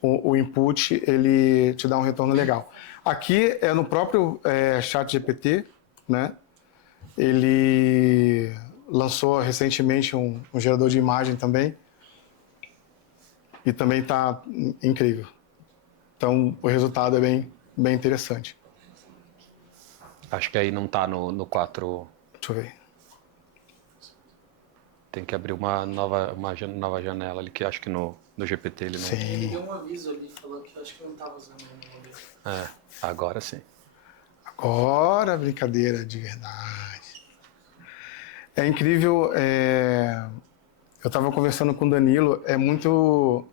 o input, ele te dá um retorno legal. Aqui é no próprio ChatGPT, né? Ele lançou recentemente um gerador de imagem também. E também está incrível. Então, o resultado é bem interessante. Acho que aí não está no 4. Deixa eu ver. Tem que abrir uma nova janela ali, que acho que no GPT ele não... Sim. Ele deu um aviso ali, falou que acho que eu não estava usando no modelo. Agora sim. Agora, brincadeira de verdade. É incrível, eu estava conversando com o Danilo, é muito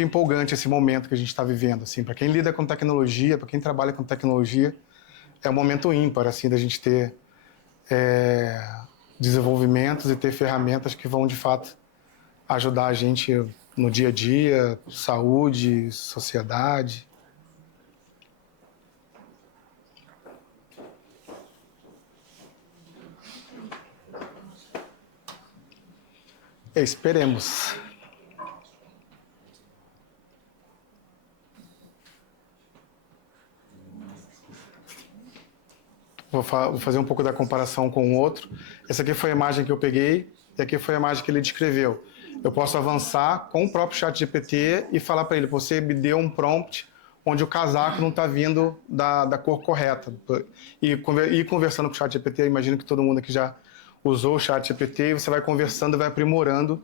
empolgante esse momento que a gente está vivendo. Assim, para quem lida com tecnologia, para quem trabalha com tecnologia, é um momento ímpar assim, da gente ter desenvolvimentos e ter ferramentas que vão, de fato, ajudar a gente no dia a dia, saúde, sociedade. Esperemos. Vou fazer um pouco da comparação com o outro. Essa aqui foi a imagem que eu peguei e aqui foi a imagem que ele descreveu. Eu posso avançar com o próprio ChatGPT e falar para ele, você me deu um prompt onde o casaco não está vindo da cor correta. E conversando com o ChatGPT, eu imagino que todo mundo aqui já usou o ChatGPT, e você vai conversando e vai aprimorando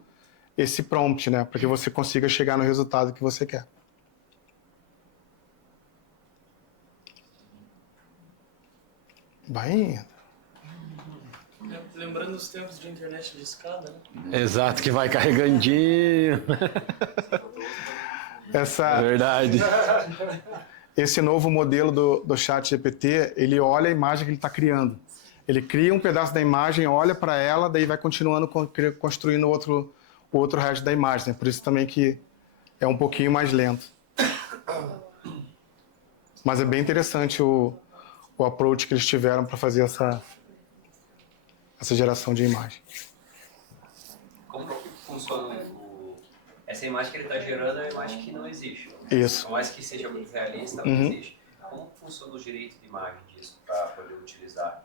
esse prompt, né? Para que você consiga chegar no resultado que você quer. Vai indo. Lembrando os tempos de internet de escada, né? Exato, que vai carregandinho. Essa, Verdade. esse novo modelo do chat GPT, ele olha a imagem que ele está criando. Ele cria um pedaço da imagem, olha para ela, daí vai continuando construindo o outro resto da imagem. Né? Por isso também que é um pouquinho mais lento. Mas é bem interessante o approach que eles tiveram para fazer essa geração de imagem. Como que funciona essa imagem que ele está gerando é uma imagem que não existe. Isso. Por mais que seja muito realista, não existe. Como funciona o direito de imagem disso para poder utilizar?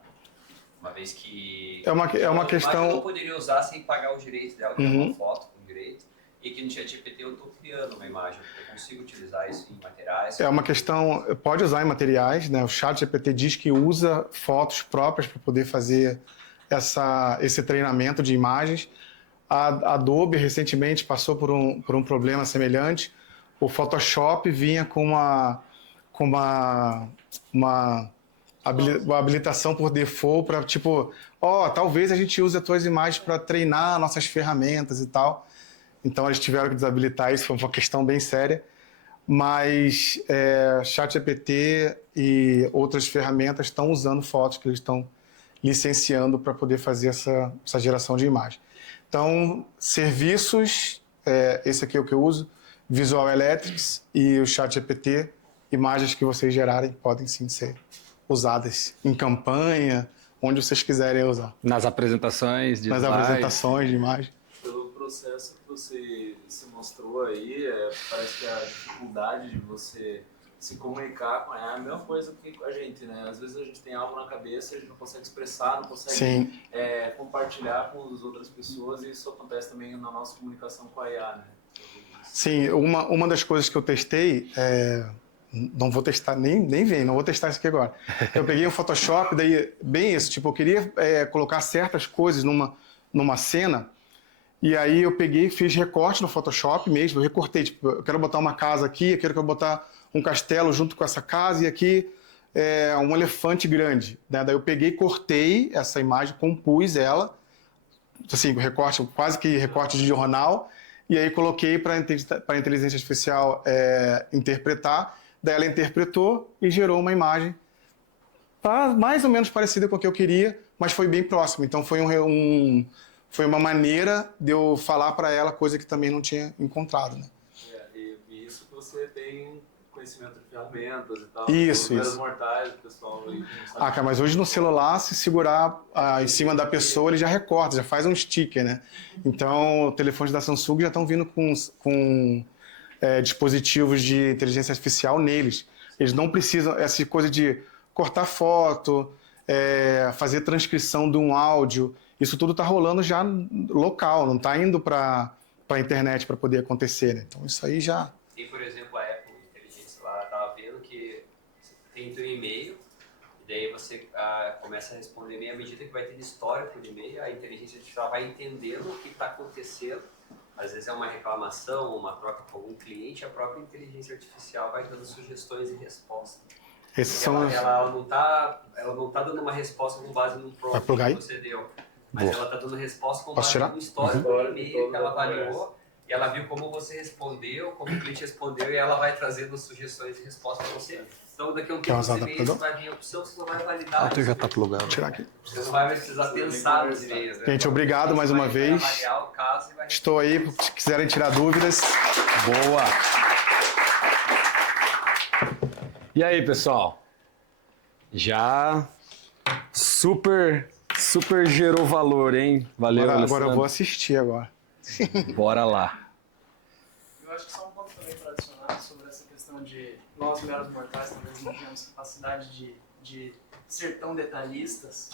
Uma vez que... É uma questão... Eu não poderia usar sem pagar o direito dela, que é uma foto com direito. E aqui no ChatGPT eu estou criando uma imagem. Eu consigo utilizar isso em materiais? É uma questão... Pode usar em materiais, né? O ChatGPT diz que usa fotos próprias para poder fazer esse treinamento de imagens. A Adobe recentemente passou por um problema semelhante. O Photoshop vinha com uma habilitação por default para tipo, talvez a gente use as tuas imagens para treinar nossas ferramentas e tal. Então eles tiveram que desabilitar isso, foi uma questão bem séria. Mas ChatGPT e outras ferramentas estão usando fotos que eles estão licenciando para poder fazer essa geração de imagem. Então, serviços, esse aqui é o que eu uso, Visual Electrics e o ChatGPT, imagens que vocês gerarem podem sim ser usadas em campanha, onde vocês quiserem usar. Nas apresentações de Nas slide. apresentações de imagem. Pelo processo que você se mostrou aí, parece que a dificuldade de você se comunicar com ela é a mesma coisa que com a gente, né? Às vezes a gente tem algo na cabeça, a gente não consegue expressar, não consegue compartilhar com as outras pessoas, e isso acontece também na nossa comunicação com a IA, né? Sim, uma das coisas que eu testei, não vou testar, não vou testar isso aqui agora. Eu peguei um Photoshop, daí, bem isso, tipo, eu queria colocar certas coisas numa cena, e aí eu peguei e fiz recorte no Photoshop mesmo, eu recortei, tipo, eu quero botar uma casa aqui, eu quero botar um castelo junto com essa casa, e aqui um elefante grande. Né? Daí eu peguei, cortei essa imagem, compus ela, assim, recorte, quase que recorte de jornal, e aí coloquei para a inteligência artificial interpretar, daí ela interpretou e gerou uma imagem mais ou menos parecida com o que eu queria, mas foi bem próximo. Então foi uma maneira de eu falar para ela coisa que também não tinha encontrado. Né? E isso que você tem conhecimento de ferramentas e tal. Isso. Mortais, o pessoal aí cara, mas hoje no celular, se segurar em cima da pessoa, ele já recorta, já faz um sticker, né? Então, telefones da Samsung já estão vindo com dispositivos de inteligência artificial neles. Eles não precisam, essa coisa de cortar foto, fazer transcrição de um áudio, isso tudo está rolando já local, não está indo para a internet para poder acontecer, né? Então, isso aí já... Tem, por exemplo, a Apple Inteligência lá, estava vendo que tem teu e-mail, e daí você começa a responder e-mail, à medida que vai tendo histórico de e-mail, a inteligência artificial vai entendendo o que está acontecendo. Às vezes é uma reclamação, uma troca com algum cliente, a própria inteligência artificial vai dando sugestões e respostas. Ela não tá dando uma resposta com base no prompt que você deu, mas ela está dando resposta com base no histórico do e-mail que ela avaliou. E ela viu como você respondeu, como o cliente respondeu, e ela vai trazendo sugestões e respostas para você. Então, daqui a um tempo, você vai vir a opção, você não vai validar. já está plugado. Vou tirar aqui. Você não vai precisar pensar nos e-mails. Né? Gente, obrigado mais uma vez. Avaliar o caso e vai... Estou aí, se quiserem tirar dúvidas. Boa! E aí, pessoal? Já super gerou valor, hein? Valeu, agora eu vou assistir agora. Bora lá. Eu acho que só um ponto também para adicionar sobre essa questão de nós, meros mortais, talvez não tenhamos capacidade de ser tão detalhistas.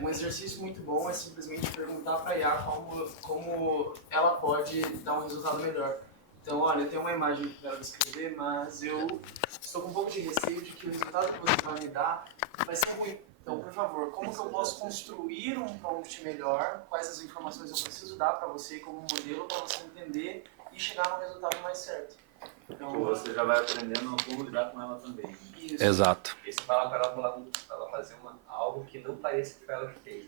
Um exercício muito bom é simplesmente perguntar para a IA como ela pode dar um resultado melhor. Então, olha, eu tenho uma imagem que eu quero descrever, mas eu estou com um pouco de receio de que o resultado que você vai me dar vai ser ruim. Então, por favor, como que eu posso construir um prompt melhor? Quais as informações eu preciso dar para você como modelo para você entender e chegar no resultado mais certo? Então, você já vai aprendendo como lidar com ela também. Isso. Exato. E você fala para ela fazer algo que não pareça que foi ela que fez.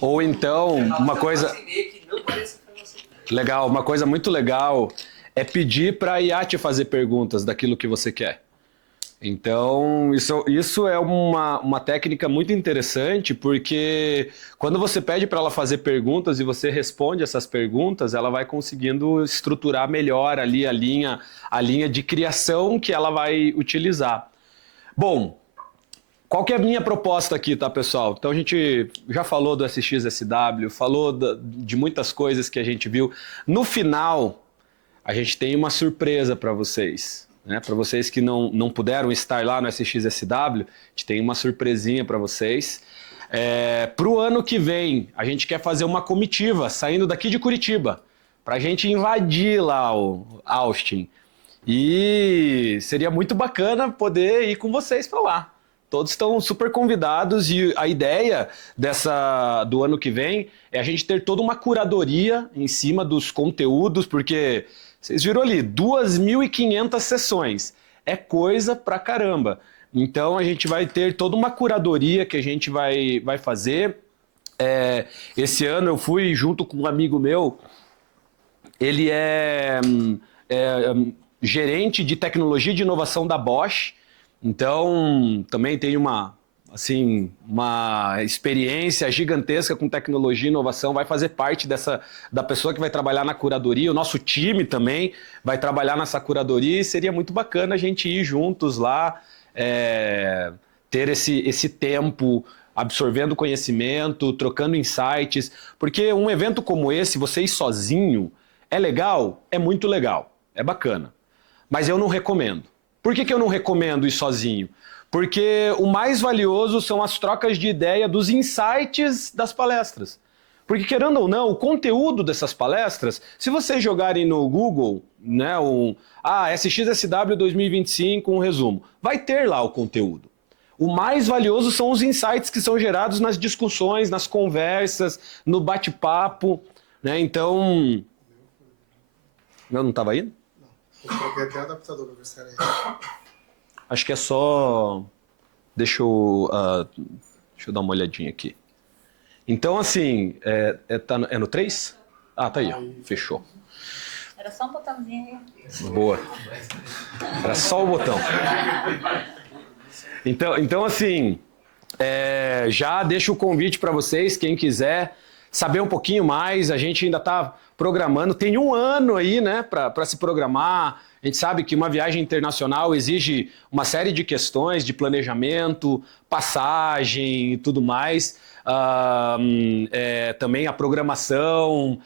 Ou então, uma coisa... Que não pareça que foi você. Legal, uma coisa muito legal é pedir para a IA te fazer perguntas daquilo que você quer. Então, isso é uma técnica muito interessante, porque quando você pede para ela fazer perguntas e você responde essas perguntas, ela vai conseguindo estruturar melhor ali a linha de criação que ela vai utilizar. Bom, qual que é a minha proposta aqui, tá, pessoal? Então, a gente já falou do SXSW, falou de muitas coisas que a gente viu. No final, a gente tem uma surpresa para vocês. Né? Para vocês que não puderam estar lá no SXSW, a gente tem uma surpresinha para vocês. Para o ano que vem, a gente quer fazer uma comitiva saindo daqui de Curitiba, para a gente invadir lá o Austin. E seria muito bacana poder ir com vocês para lá. Todos estão super convidados e a ideia do ano que vem é a gente ter toda uma curadoria em cima dos conteúdos, porque vocês viram ali, 2.500 sessões, é coisa pra caramba. Então a gente vai ter toda uma curadoria que a gente vai fazer. Esse ano eu fui junto com um amigo meu, ele é gerente de tecnologia e de inovação da Bosch, então também tem uma experiência gigantesca com tecnologia e inovação, vai fazer parte da pessoa que vai trabalhar na curadoria, o nosso time também vai trabalhar nessa curadoria e seria muito bacana a gente ir juntos lá, ter esse tempo absorvendo conhecimento, trocando insights, porque um evento como esse, você ir sozinho, é legal? É muito legal, é bacana, mas eu não recomendo. Por que eu não recomendo ir sozinho? Porque o mais valioso são as trocas de ideia dos insights das palestras. Porque, querendo ou não, o conteúdo dessas palestras, se vocês jogarem no Google, né, SXSW 2025, um resumo, vai ter lá o conteúdo. O mais valioso são os insights que são gerados nas discussões, nas conversas, no bate-papo. Né? Então... Eu não estava aí? Eu coloquei até o adaptador para ver se era aí. Acho que é só... Deixa eu dar uma olhadinha aqui. Então, assim, é no 3? Ah, tá aí, ó. Fechou. Era só um botãozinho aí. Boa. Era só o botão. Então assim, já deixo o convite para vocês, quem quiser saber um pouquinho mais, a gente ainda está programando, tem um ano aí, né, para se programar. A gente sabe que uma viagem internacional exige uma série de questões de planejamento, passagem e tudo mais. Também a programação,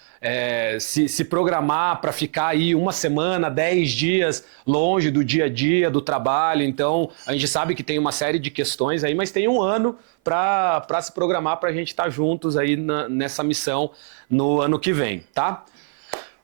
se programar para ficar aí uma semana, 10 dias longe do dia a dia, do trabalho. Então, a gente sabe que tem uma série de questões aí, mas tem um ano para se programar para a gente estar juntos aí nessa missão no ano que vem, tá?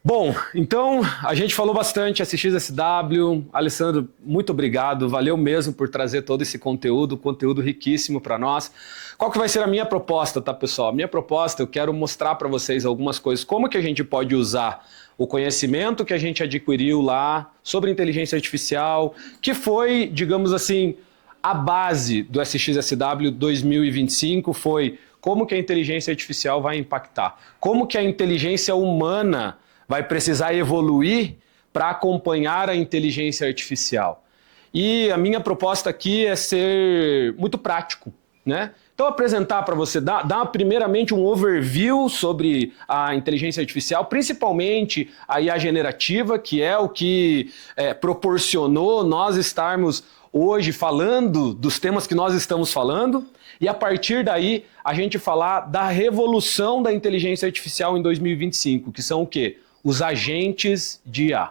Bom, então a gente falou bastante SXSW. Alessandro, muito obrigado, valeu mesmo por trazer todo esse conteúdo riquíssimo para nós. Qual que vai ser a minha proposta, tá, pessoal? A minha proposta, eu quero mostrar para vocês algumas coisas, como que a gente pode usar o conhecimento que a gente adquiriu lá sobre inteligência artificial, que foi, digamos assim, a base do SXSW 2025, foi como que a inteligência artificial vai impactar, como que a inteligência humana vai precisar evoluir para acompanhar a inteligência artificial. E a minha proposta aqui é ser muito prático, né? Então, apresentar para você, dar primeiramente um overview sobre a inteligência artificial, principalmente a IA generativa, que é o que proporcionou nós estarmos hoje falando dos temas que nós estamos falando, e a partir daí a gente falar da revolução da inteligência artificial em 2025, que são o quê? Os agentes de IA.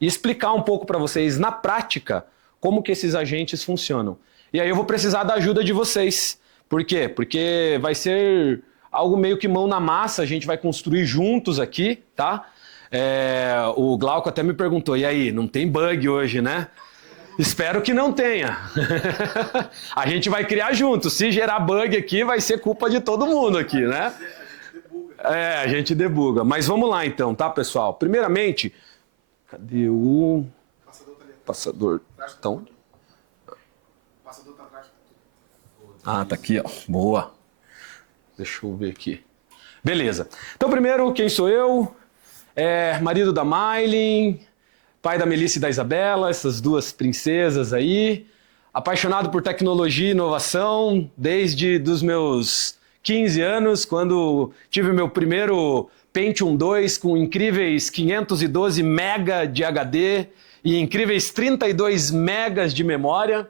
E explicar um pouco para vocês, na prática, como que esses agentes funcionam. E aí eu vou precisar da ajuda de vocês. Por quê? Porque vai ser algo meio que mão na massa, a gente vai construir juntos aqui, tá? O Glauco até me perguntou, e aí, não tem bug hoje, né? Espero que não tenha. A gente vai criar junto. Se gerar bug aqui, vai ser culpa de todo mundo aqui, né? A gente debuga. Mas vamos lá então, tá, pessoal? Primeiramente, cadê o passador? Então, passador tá atrás. Ah, tá aqui, ó. Boa. Deixa eu ver aqui. Beleza. Então, primeiro, quem sou eu? Marido da Maylin, pai da Melissa e da Isabela, essas duas princesas aí. Apaixonado por tecnologia e inovação desde os meus 15 anos, quando tive meu primeiro Pentium 2 com incríveis 512 MB de HD e incríveis 32 MB de memória.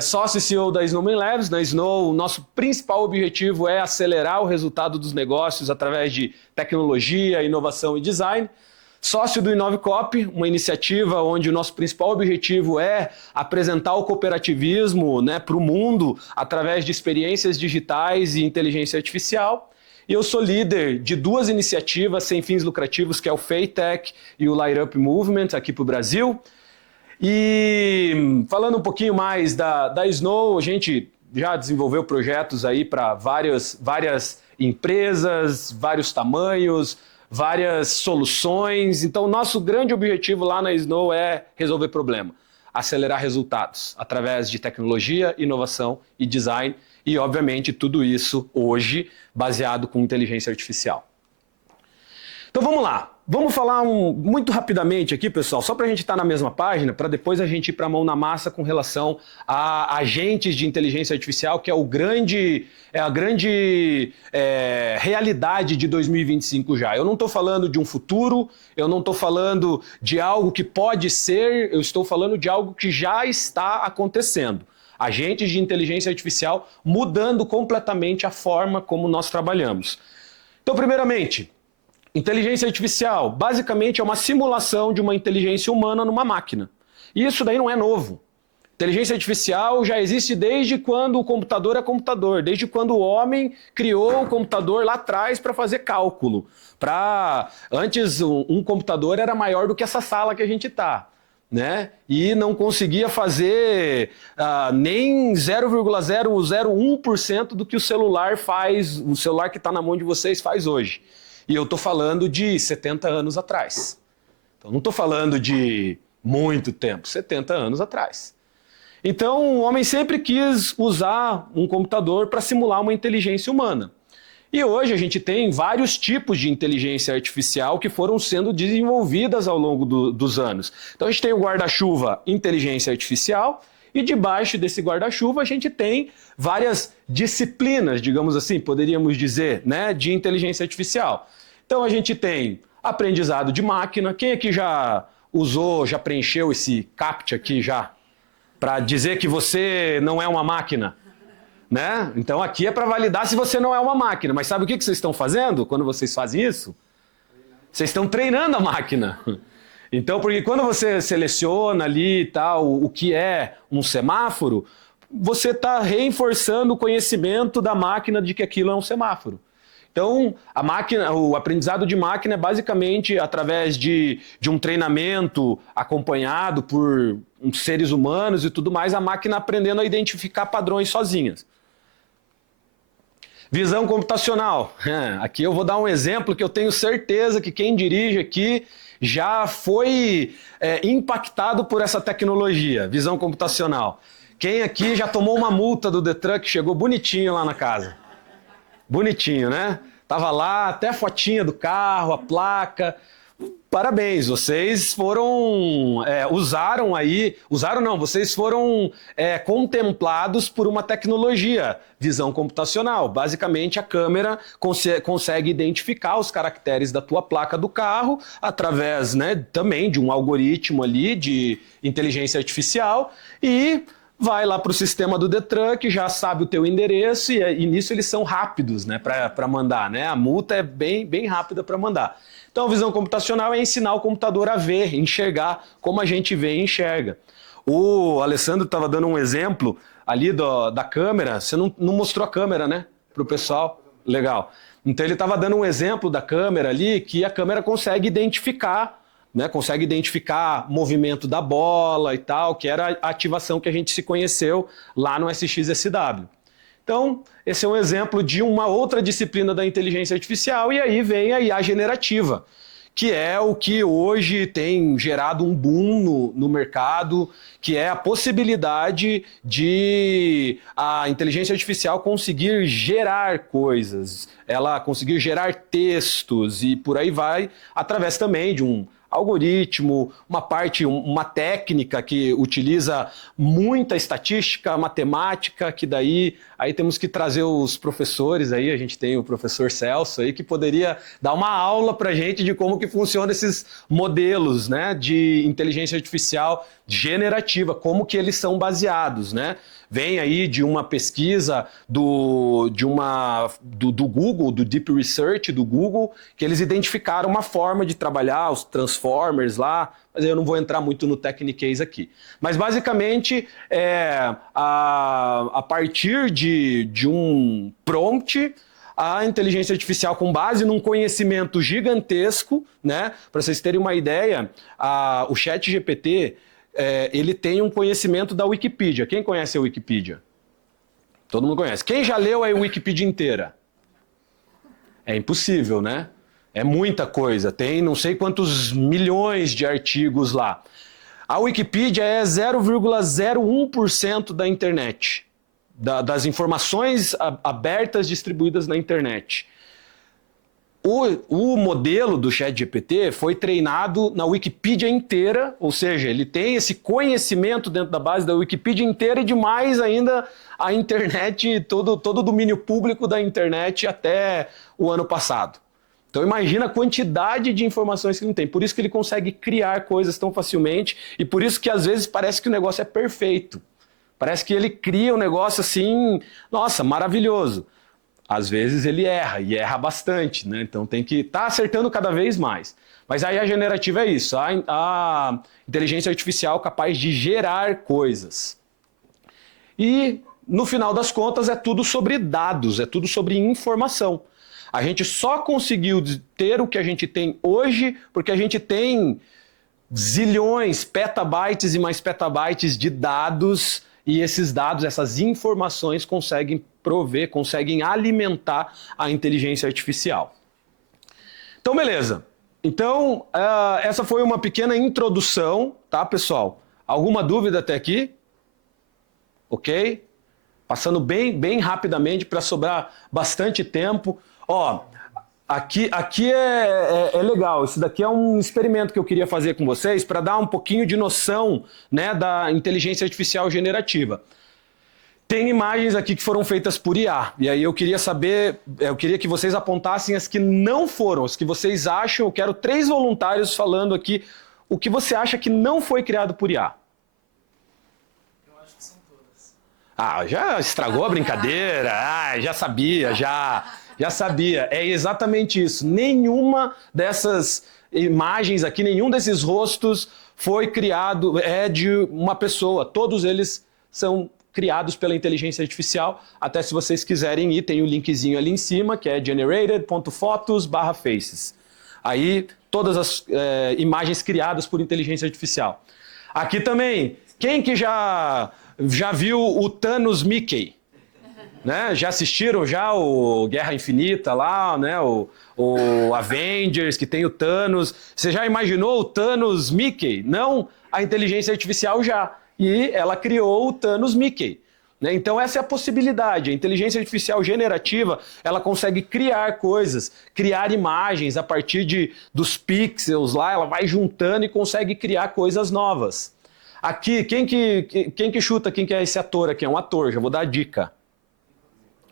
Sócio e CEO da Snowman Labs. Na Snow, o nosso principal objetivo é acelerar o resultado dos negócios através de tecnologia, inovação e design. Sócio do InoveCop, uma iniciativa onde o nosso principal objetivo é apresentar o cooperativismo, né, para o mundo através de experiências digitais e inteligência artificial. E eu sou líder de duas iniciativas sem fins lucrativos, que é o Faytech e o Light Up Movement aqui para o Brasil. E falando um pouquinho mais da Snow, a gente já desenvolveu projetos aí para várias empresas, vários tamanhos, várias soluções. Então, nosso grande objetivo lá na Snow é resolver problema, acelerar resultados através de tecnologia, inovação e design. E, obviamente, tudo isso hoje baseado com inteligência artificial. Então, vamos lá. Vamos falar muito rapidamente aqui, pessoal, só para a gente estar na mesma página, para depois a gente ir para a mão na massa com relação a agentes de inteligência artificial, que é a grande realidade de 2025 já. Eu não estou falando de um futuro, eu não estou falando de algo que pode ser, eu estou falando de algo que já está acontecendo. Agentes de inteligência artificial mudando completamente a forma como nós trabalhamos. Então, primeiramente, inteligência artificial, basicamente, é uma simulação de uma inteligência humana numa máquina. E isso daí não é novo. Inteligência artificial já existe desde quando o computador é computador, desde quando o homem criou o computador lá atrás para fazer cálculo. Antes, um computador era maior do que essa sala que a gente está, né? E não conseguia fazer nem 0,001% do que o celular faz, o celular que está na mão de vocês faz hoje. E eu estou falando de 70 anos atrás. Então, não estou falando de muito tempo, 70 anos atrás. Então, o homem sempre quis usar um computador para simular uma inteligência humana. E hoje a gente tem vários tipos de inteligência artificial que foram sendo desenvolvidas ao longo dos anos. Então, a gente tem o guarda-chuva inteligência artificial, e debaixo desse guarda-chuva a gente tem várias disciplinas, digamos assim, poderíamos dizer, né, de inteligência artificial. Então a gente tem aprendizado de máquina. Quem aqui já usou, já preencheu esse CAPTCHA aqui já? Para dizer que você não é uma máquina, né? Então aqui é para validar se você não é uma máquina. Mas sabe o que vocês estão fazendo quando vocês fazem isso? Vocês estão treinando a máquina. Então, porque quando você seleciona ali e tal o que é um semáforo, você está reforçando o conhecimento da máquina de que aquilo é um semáforo. Então, o aprendizado de máquina é basicamente através de um treinamento acompanhado por seres humanos e tudo mais, a máquina aprendendo a identificar padrões sozinhas. Visão computacional. Aqui eu vou dar um exemplo que eu tenho certeza que quem dirige aqui já foi impactado por essa tecnologia, visão computacional. Quem aqui já tomou uma multa do Detran que chegou bonitinho lá na casa? Bonitinho, né? Tava lá, até a fotinha do carro, a placa. Parabéns, vocês foram, vocês foram contemplados por uma tecnologia, visão computacional. Basicamente, a câmera consegue identificar os caracteres da tua placa do carro através, né, também de um algoritmo ali de inteligência artificial e vai lá para o sistema do Detran, que já sabe o teu endereço e nisso eles são rápidos, né, para mandar, né? A multa é bem rápida para mandar. Então, a visão computacional é ensinar o computador a ver, enxergar como a gente vê e enxerga. O Alessandro estava dando um exemplo ali da câmera. Você não mostrou a câmera, né, para o pessoal? Legal. Então, ele estava dando um exemplo da câmera ali, que a câmera consegue identificar, né, consegue identificar movimento da bola e tal, que era a ativação que a gente se conheceu lá no SXSW. Então, esse é um exemplo de uma outra disciplina da inteligência artificial, e aí vem a IA generativa, que é o que hoje tem gerado um boom no mercado, que é a possibilidade de a inteligência artificial conseguir gerar coisas, ela conseguir gerar textos e por aí vai, através também de um algoritmo, uma técnica que utiliza muita estatística, matemática, que daí aí temos que trazer os professores aí, a gente tem o professor Celso aí, que poderia dar uma aula para a gente de como que funcionam esses modelos, né, de inteligência artificial generativa, como que eles são baseados, né? Vem aí de uma pesquisa do Google, do Deep Research do Google, que eles identificaram uma forma de trabalhar os transformers lá, mas eu não vou entrar muito no techniquez aqui. Mas basicamente, a partir de um prompt, a inteligência artificial com base num conhecimento gigantesco, né? Para vocês terem uma ideia, o ChatGPT, ele tem um conhecimento da Wikipedia. Quem conhece a Wikipedia? Todo mundo conhece. Quem já leu a Wikipedia inteira? É impossível, né? É muita coisa. Tem não sei quantos milhões de artigos lá. A Wikipedia é 0,01% da internet, das informações abertas distribuídas na internet. O modelo do ChatGPT foi treinado na Wikipedia inteira, ou seja, ele tem esse conhecimento dentro da base da Wikipedia inteira e demais ainda a internet, todo o domínio público da internet até o ano passado. Então imagina a quantidade de informações que ele tem. Por isso que ele consegue criar coisas tão facilmente e por isso que às vezes parece que o negócio é perfeito. Parece que ele cria um negócio assim, nossa, maravilhoso. Às vezes ele erra, e erra bastante, né? Então tem que estar acertando cada vez mais. Mas aí a generativa é isso, a inteligência artificial capaz de gerar coisas. E, no final das contas, é tudo sobre dados, é tudo sobre informação. A gente só conseguiu ter o que a gente tem hoje porque a gente tem zilhões, petabytes e mais petabytes de dados, e esses dados, essas informações conseguem conseguem alimentar a inteligência artificial. Então, beleza. Então, essa foi uma pequena introdução, tá, pessoal? Alguma dúvida até aqui? Ok? Passando bem rapidamente para sobrar bastante tempo. Ó, aqui é legal. Esse daqui é um experimento que eu queria fazer com vocês para dar um pouquinho de noção, né, da inteligência artificial generativa. Tem imagens aqui que foram feitas por IA, e aí eu queria que vocês apontassem as que não foram, as que vocês acham. Eu quero 3 voluntários falando aqui o que você acha que não foi criado por IA. Eu acho que são todas. Já estragou a brincadeira, já sabia, já sabia. É exatamente isso. Nenhuma dessas imagens aqui, nenhum desses rostos foi criado, de uma pessoa. Todos eles são criados pela inteligência artificial. Até se vocês quiserem ir, tem o linkzinho ali em cima, que é generated.photos/faces. Aí, todas as imagens criadas por inteligência artificial. Aqui também, quem que já viu o Thanos Mickey? Né? Já assistiram o Guerra Infinita lá, né? o Avengers, que tem o Thanos. Você já imaginou o Thanos Mickey? Não, a inteligência artificial já. E ela criou o Thanos Mickey. Né? Então essa é a possibilidade. A inteligência artificial generativa, ela consegue criar coisas, criar imagens a partir dos pixels lá, ela vai juntando e consegue criar coisas novas. Aqui, quem que chuta quem que é esse ator aqui? É um ator, já vou dar a dica.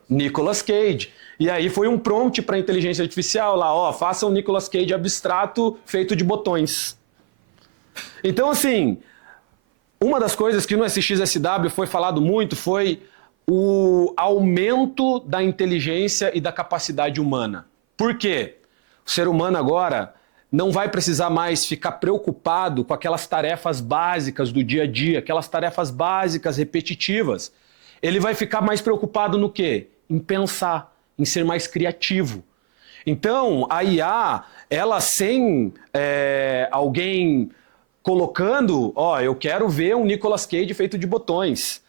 Nicolas Cage. E aí foi um prompt para a inteligência artificial lá, faça um Nicolas Cage abstrato feito de botões. Então assim, uma das coisas que no SXSW foi falado muito foi o aumento da inteligência e da capacidade humana. Por quê? O ser humano agora não vai precisar mais ficar preocupado com aquelas tarefas básicas do dia a dia, aquelas tarefas básicas repetitivas. Ele vai ficar mais preocupado no quê? Em pensar, em ser mais criativo. Então, a IA, ela sem alguém colocando, eu quero ver um Nicolas Cage feito de botões.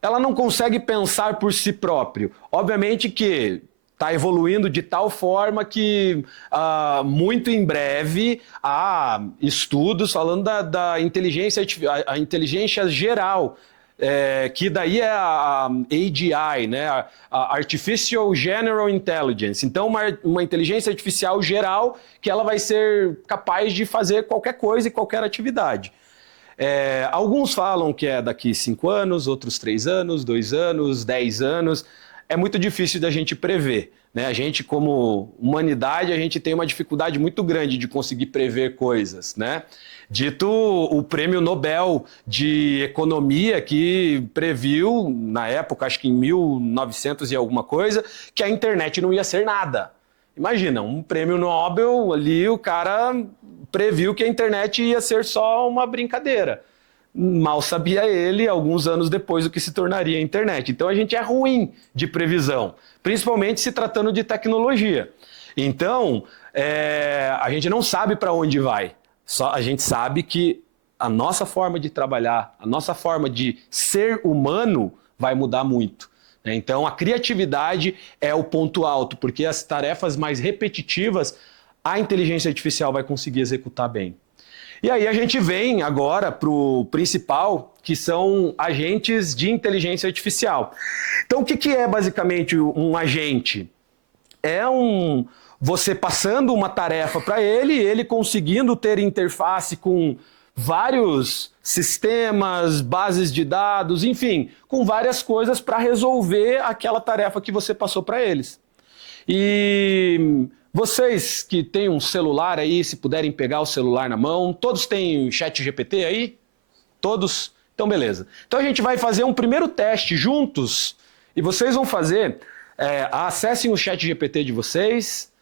Ela não consegue pensar por si próprio. Obviamente que está evoluindo de tal forma que muito em breve há estudos falando da inteligência, a inteligência geral, que daí é a AGI, né? A Artificial General Intelligence. Então, uma inteligência artificial geral que ela vai ser capaz de fazer qualquer coisa e qualquer atividade. Alguns falam que é daqui 5 anos, outros 3 anos, 2 anos, 10 anos. É muito difícil da gente prever, né? A gente, como humanidade, a gente tem uma dificuldade muito grande de conseguir prever coisas, né? Dito o prêmio Nobel de Economia, que previu, na época, acho que em 1900 e alguma coisa, que a internet não ia ser nada. Imagina, um prêmio Nobel ali, o cara previu que a internet ia ser só uma brincadeira. Mal sabia ele, alguns anos depois, o que se tornaria a internet. Então a gente é ruim de previsão, principalmente se tratando de tecnologia. Então, a gente não sabe para onde vai. Só a gente sabe que a nossa forma de trabalhar, a nossa forma de ser humano vai mudar muito. Então a criatividade é o ponto alto, porque as tarefas mais repetitivas a inteligência artificial vai conseguir executar bem. E aí a gente vem agora para o principal, que são agentes de inteligência artificial. Então o que é basicamente um agente? Você passando uma tarefa para ele conseguindo ter interface com vários sistemas, bases de dados, enfim, com várias coisas para resolver aquela tarefa que você passou para eles. E vocês que têm um celular aí, se puderem pegar o celular na mão, todos têm ChatGPT aí? Todos? Então, beleza. Então, a gente vai fazer um primeiro teste juntos e vocês vão fazer, acessem o ChatGPT de vocês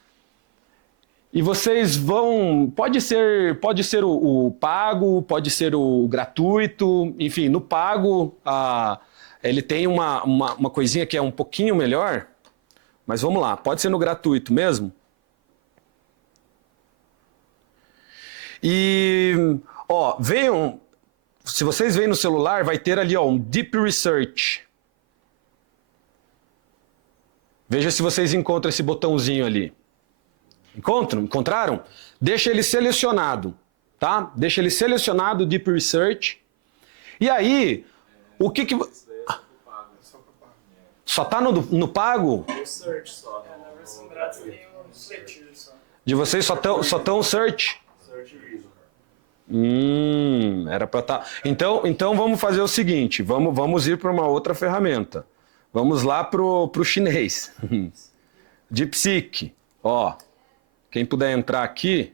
e vocês vão, pode ser o pago, pode ser o gratuito, enfim, no pago, ele tem uma coisinha que é um pouquinho melhor, mas vamos lá, pode ser no gratuito mesmo. E, se vocês veem no celular, vai ter ali um Deep Research. Veja se vocês encontram esse botãozinho ali. Encontraram? Deixa ele selecionado, tá? Deixa ele selecionado, Deep Research. E aí, o que... Só tá no pago? O search só. Na versão grátis tem um refletir só. De vocês só tão search? Era para estar. Então vamos fazer o seguinte, vamos ir para uma outra ferramenta. Vamos lá pro chinês. DeepSeek. Quem puder entrar aqui.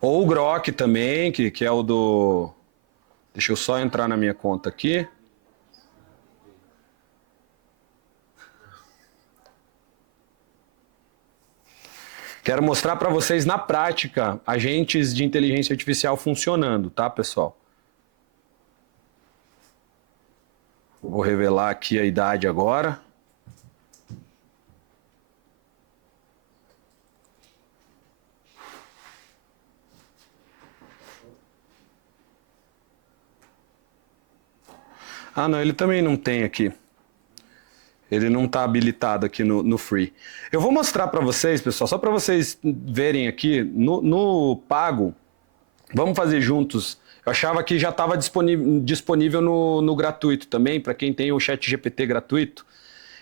Ou o Grok também, que é o do. Deixa eu só entrar na minha conta aqui. Quero mostrar para vocês na prática agentes de inteligência artificial funcionando, tá, pessoal? Vou revelar aqui a idade agora. Não, ele também não tem aqui. Ele não está habilitado aqui no Free. Eu vou mostrar para vocês, pessoal, só para vocês verem aqui, no pago, vamos fazer juntos. Eu achava que já estava disponível no gratuito também, para quem tem o ChatGPT gratuito.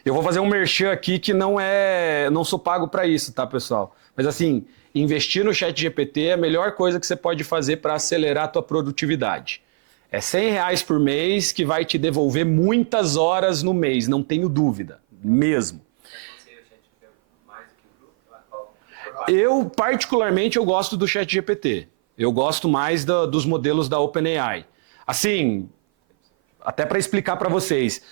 Eu vou fazer um merchan aqui que não sou pago para isso, tá, pessoal? Mas assim, investir no ChatGPT é a melhor coisa que você pode fazer para acelerar a tua produtividade. É R$100 por mês que vai te devolver muitas horas no mês, não tenho dúvida, mesmo. Particularmente, eu gosto do ChatGPT. Eu gosto mais dos modelos da OpenAI. Assim, até para explicar para vocês,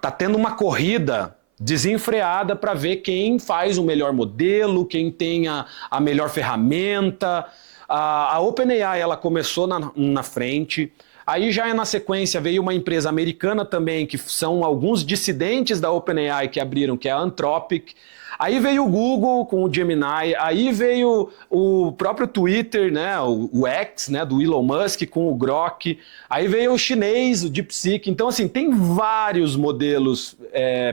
tá tendo uma corrida desenfreada para ver quem faz o melhor modelo, quem tem a melhor ferramenta. A OpenAI, ela começou na frente. Aí já na sequência veio uma empresa americana também, que são alguns dissidentes da OpenAI que abriram, que é a Anthropic. Aí veio o Google com o Gemini, aí veio o próprio Twitter, né, o X, né, do Elon Musk com o Grok, aí veio o chinês, o DeepSeek. Então, assim, tem vários modelos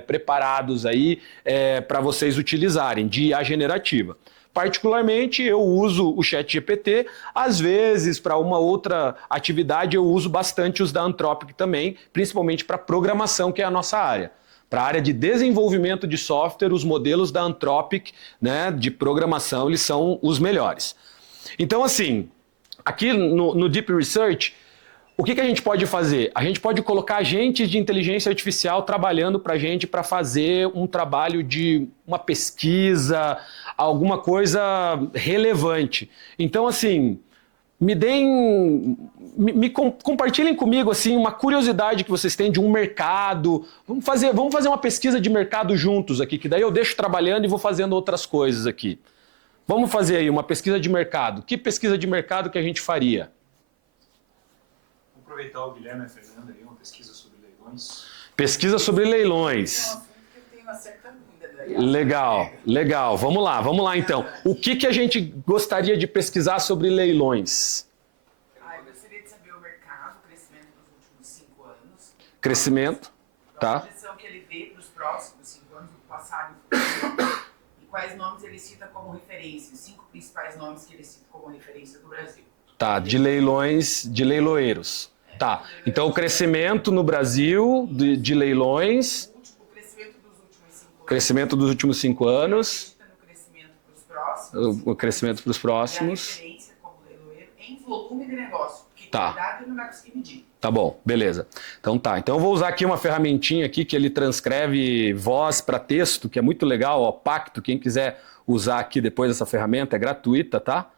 preparados aí para vocês utilizarem de IA generativa. Particularmente, eu uso o ChatGPT, às vezes, para uma outra atividade, eu uso bastante os da Anthropic também, principalmente para programação, que é a nossa área. Para a área de desenvolvimento de software, os modelos da Anthropic, né, de programação, eles são os melhores. Então, assim, aqui no Deep Research, o que a gente pode fazer? A gente pode colocar agentes de inteligência artificial trabalhando para a gente para fazer um trabalho de uma pesquisa, alguma coisa relevante. Então, assim, compartilhem comigo assim, uma curiosidade que vocês têm de um mercado. Vamos fazer uma pesquisa de mercado juntos aqui, que daí eu deixo trabalhando e vou fazendo outras coisas aqui. Vamos fazer aí uma pesquisa de mercado. Que pesquisa de mercado que a gente faria? Aproveitar o Guilherme e a Fernanda aí, uma pesquisa sobre leilões. Pesquisa sobre leilões. Legal. Vamos lá então. O que a gente gostaria de pesquisar sobre leilões? Eu gostaria de saber o mercado, o crescimento nos últimos 5 anos. Crescimento, tá. A projeção que ele vê para os próximos 5 anos, do passado e futuro. E quais nomes ele cita como referência, os 5 principais nomes que ele cita como referência do Brasil. Tá, de leilões, de leiloeiros. Tá, então o crescimento no Brasil de leilões, O crescimento dos últimos 5 anos. crescimento dos últimos 5 anos, No crescimento para os próximos. o crescimento para os E a próximos. referência como leiloeiro em volume de negócio. Porque Tá. qualidade ele não vai conseguir medir. Tá bom, beleza. Então tá, então eu vou usar aqui uma ferramentinha aqui que ele transcreve voz para texto, que é muito legal, ó, Pacto, quem quiser usar aqui depois essa ferramenta, é gratuita, tá?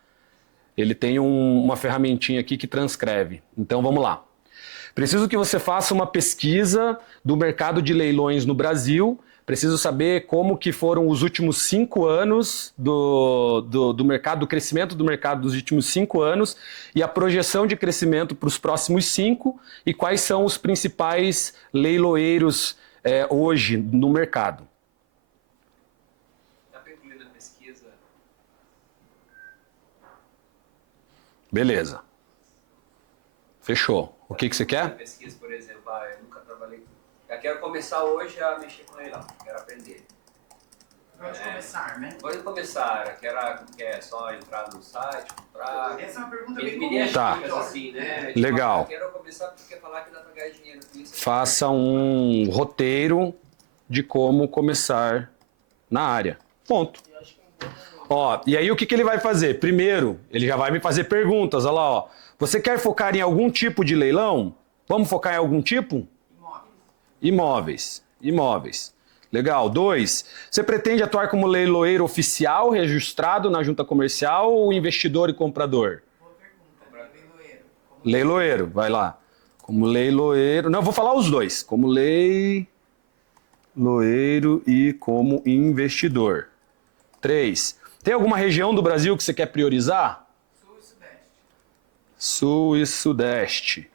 Ele tem uma ferramentinha aqui que transcreve. Então vamos lá. Preciso que você faça uma pesquisa do mercado de leilões no Brasil. Preciso saber como que foram os últimos 5 anos do mercado, do crescimento do mercado dos últimos 5 anos e a projeção de crescimento para os próximos 5 e quais são os principais leiloeiros hoje no mercado. Dá para incluir na pesquisa? Beleza. Fechou. O que você Na quer? pesquisa, por exemplo, eu nunca trabalhei. Eu quero começar hoje a mexer com leilão, quero aprender. Pode começar, né? Pode começar, quer só entrar no site, comprar. Essa é uma pergunta Me bem dê as Tá. dicas assim, né? Legal. Eu quero começar porque quer falar que dá para ganhar dinheiro com isso. Faça um roteiro de como começar na área. Ponto. Ó, e aí o que ele vai fazer? Primeiro, ele já vai me fazer perguntas. Olha lá, ó. Você quer focar em algum tipo de leilão? Vamos focar em algum tipo? Imóveis. Legal. 2. Você pretende atuar como leiloeiro oficial, registrado na junta comercial ou investidor e comprador? Boa pergunta. Leiloeiro. Leiloeiro, vai lá. Como leiloeiro. Não, eu vou falar os dois. Como leiloeiro e como investidor. 3. Tem alguma região do Brasil que você quer priorizar? Sul e Sudeste.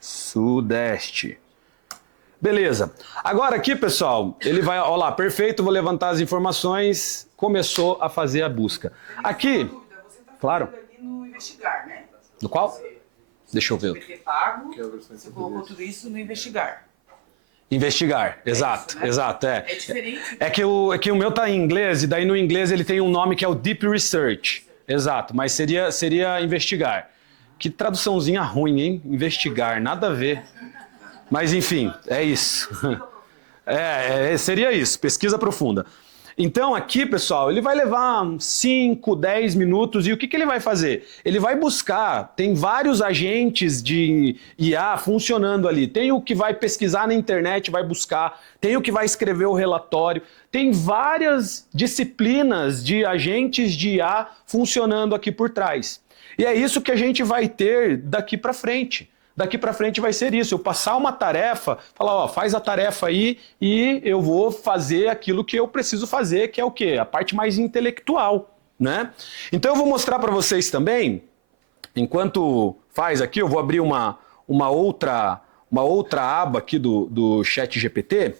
Sudeste. Beleza. Agora aqui, pessoal, ele vai, ó lá, perfeito, vou levantar as informações, começou a fazer a busca. Aqui, Você tá claro. falando ali no investigar, né? No qual? Deixa eu ver. PT pago, você colocou tudo isso no investigar. Investigar, exato, isso, né? exato, é. É diferente. É que o meu tá em inglês, e daí no inglês ele tem um nome que é o Deep Research. Exato, mas seria investigar. Que traduçãozinha ruim, hein? Investigar, nada a ver. Mas enfim, é isso. Seria isso, pesquisa profunda. Então aqui, pessoal, ele vai levar 5, 10 minutos e o que ele vai fazer? Ele vai buscar, tem vários agentes de IA funcionando ali. Tem o que vai pesquisar na internet, vai buscar, tem o que vai escrever o relatório, tem várias disciplinas de agentes de IA funcionando aqui por trás. E é isso que a gente vai ter daqui para frente. Daqui para frente vai ser isso, eu passar uma tarefa, falar, ó, faz a tarefa aí e eu vou fazer aquilo que eu preciso fazer, que é o quê? A parte mais intelectual, né? Então eu vou mostrar para vocês também enquanto faz aqui, eu vou abrir uma outra aba aqui do ChatGPT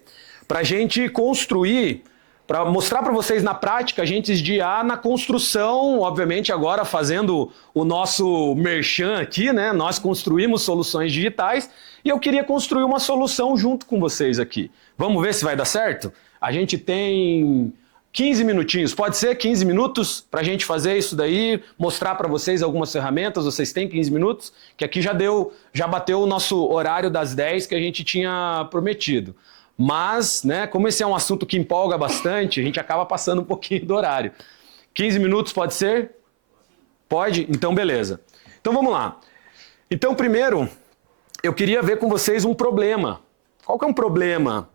para a gente construir, para mostrar para vocês na prática, agentes de IA na construção, obviamente agora fazendo o nosso merchan aqui, né? Nós construímos soluções digitais e eu queria construir uma solução junto com vocês aqui. Vamos ver se vai dar certo? A gente tem 15 minutinhos, pode ser 15 minutos para a gente fazer isso daí, mostrar para vocês algumas ferramentas, vocês têm 15 minutos, que aqui já bateu o nosso horário das 10 que a gente tinha prometido. Mas, né, como esse é um assunto que empolga bastante, a gente acaba passando um pouquinho do horário. 15 minutos pode ser? Pode? Então beleza. Então vamos lá. Então primeiro, eu queria ver com vocês um problema. Qual que é um problema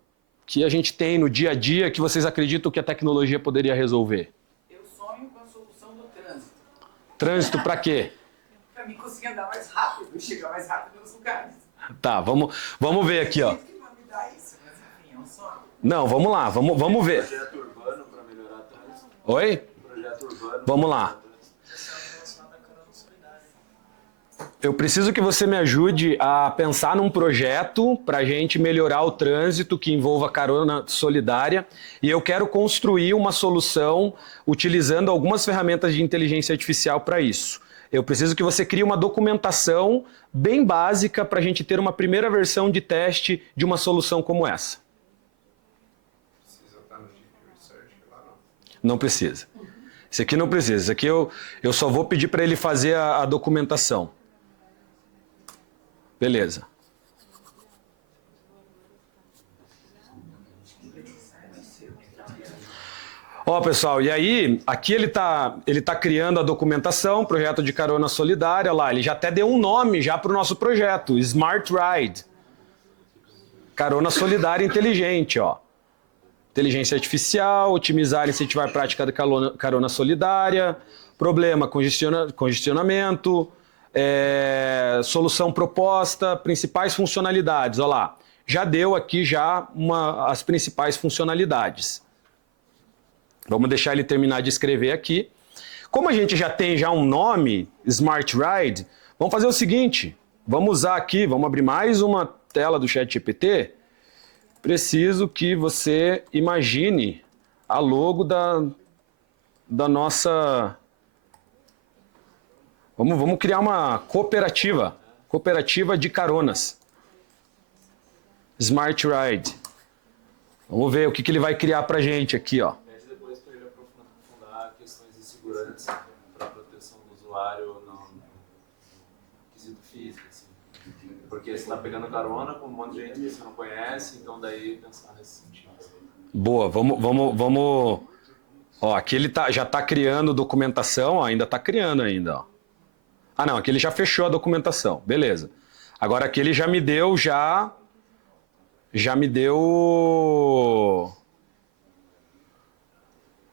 que a gente tem no dia a dia que vocês acreditam que a tecnologia poderia resolver? Eu sonho com a solução do trânsito. Trânsito para quê? Para mim conseguir andar mais rápido e chegar mais rápido nos lugares. Tá, vamos ver aqui, ó. Que não me dá isso, mas enfim, é um sonho. Não, vamos lá, vamos ver. Projeto urbano para melhorar o trânsito. Oi? Projeto urbano. Vamos lá. Eu preciso que você me ajude a pensar num projeto para a gente melhorar o trânsito que envolva carona solidária e eu quero construir uma solução utilizando algumas ferramentas de inteligência artificial para isso. Eu preciso que você crie uma documentação bem básica para a gente ter uma primeira versão de teste de uma solução como essa. Precisa estar no Deep Research lá, não? Não precisa. Esse aqui não precisa. Esse aqui eu só vou pedir para ele fazer a documentação. Beleza. Ó, pessoal, e aí, aqui ele tá criando a documentação, projeto de carona solidária, lá, ele já até deu um nome já para o nosso projeto, Smart Ride. Carona solidária inteligente, ó. Inteligência artificial, otimizar e incentivar a prática da carona solidária, problema, congestionamento, solução proposta, principais funcionalidades, olha lá. Já deu aqui as principais funcionalidades. Vamos deixar ele terminar de escrever aqui. Como a gente já tem um nome, Smart Ride, vamos fazer o seguinte, vamos usar aqui, vamos abrir mais uma tela do ChatGPT. Preciso que você imagine a logo da nossa... Vamos criar uma cooperativa de caronas. Smart Ride. Vamos ver o que ele vai criar pra gente aqui, ó. Pede depois para ele aprofundar questões de segurança para proteção do usuário no quesito físico, assim. Porque você está pegando carona com um monte de gente que você não conhece, então daí pensar nesse sentido. Boa, vamos... Ó, aqui ele já está criando documentação, ó, ainda está criando ainda, ó. Ah, não, aqui ele já fechou a documentação, beleza. Agora aqui ele já me deu,